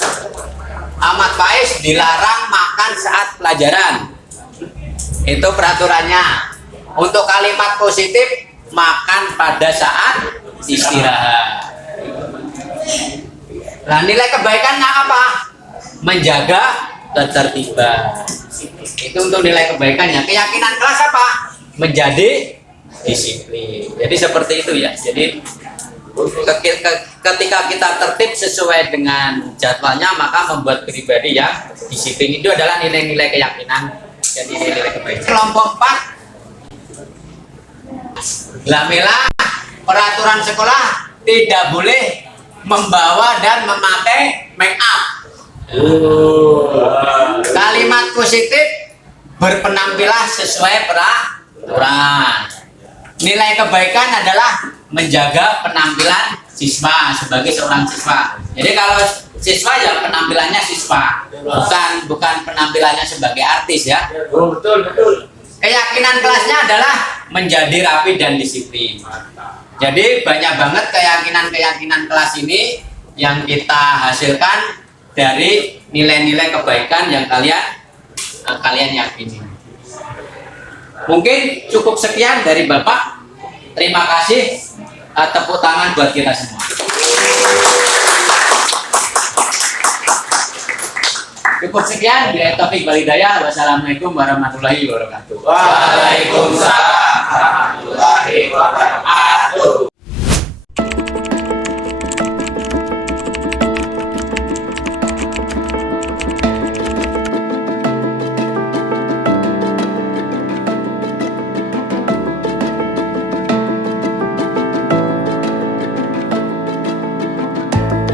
Ahmad Faiz dilarang makan saat pelajaran. Itu peraturannya. Untuk kalimat positif, makan pada saat istirahat. Nah, nilai kebaikannya apa? Menjaga ketertiban. Itu untuk nilai kebaikannya. Keyakinan kelas apa? Menjadi disiplin. Jadi seperti itu ya. Jadi ketika kita tertib sesuai dengan jadwalnya, maka membuat pribadi yang disiplin. Itu adalah nilai-nilai keyakinan. Jadi nilai kebaikan. Kelompok 4. Lamela, peraturan sekolah tidak boleh membawa dan memakai make up. Kalimat positif, berpenampilan sesuai peraturan. Nilai kebaikan adalah menjaga penampilan siswa sebagai seorang siswa. Jadi kalau siswa ya penampilannya siswa, bukan penampilannya sebagai artis ya. Betul. Keyakinan kelasnya adalah menjadi rapi dan disiplin. Jadi banyak banget keyakinan kelas ini yang kita hasilkan dari nilai-nilai kebaikan yang kalian yakini. Mungkin cukup sekian dari Bapak. Terima kasih. Tepuk tangan buat kita semua. Cukup sekian. Bila taufik wal hidayah. Wassalamualaikum warahmatullahi wabarakatuh. Waalaikumsalam warahmatullahi wabarakatuh.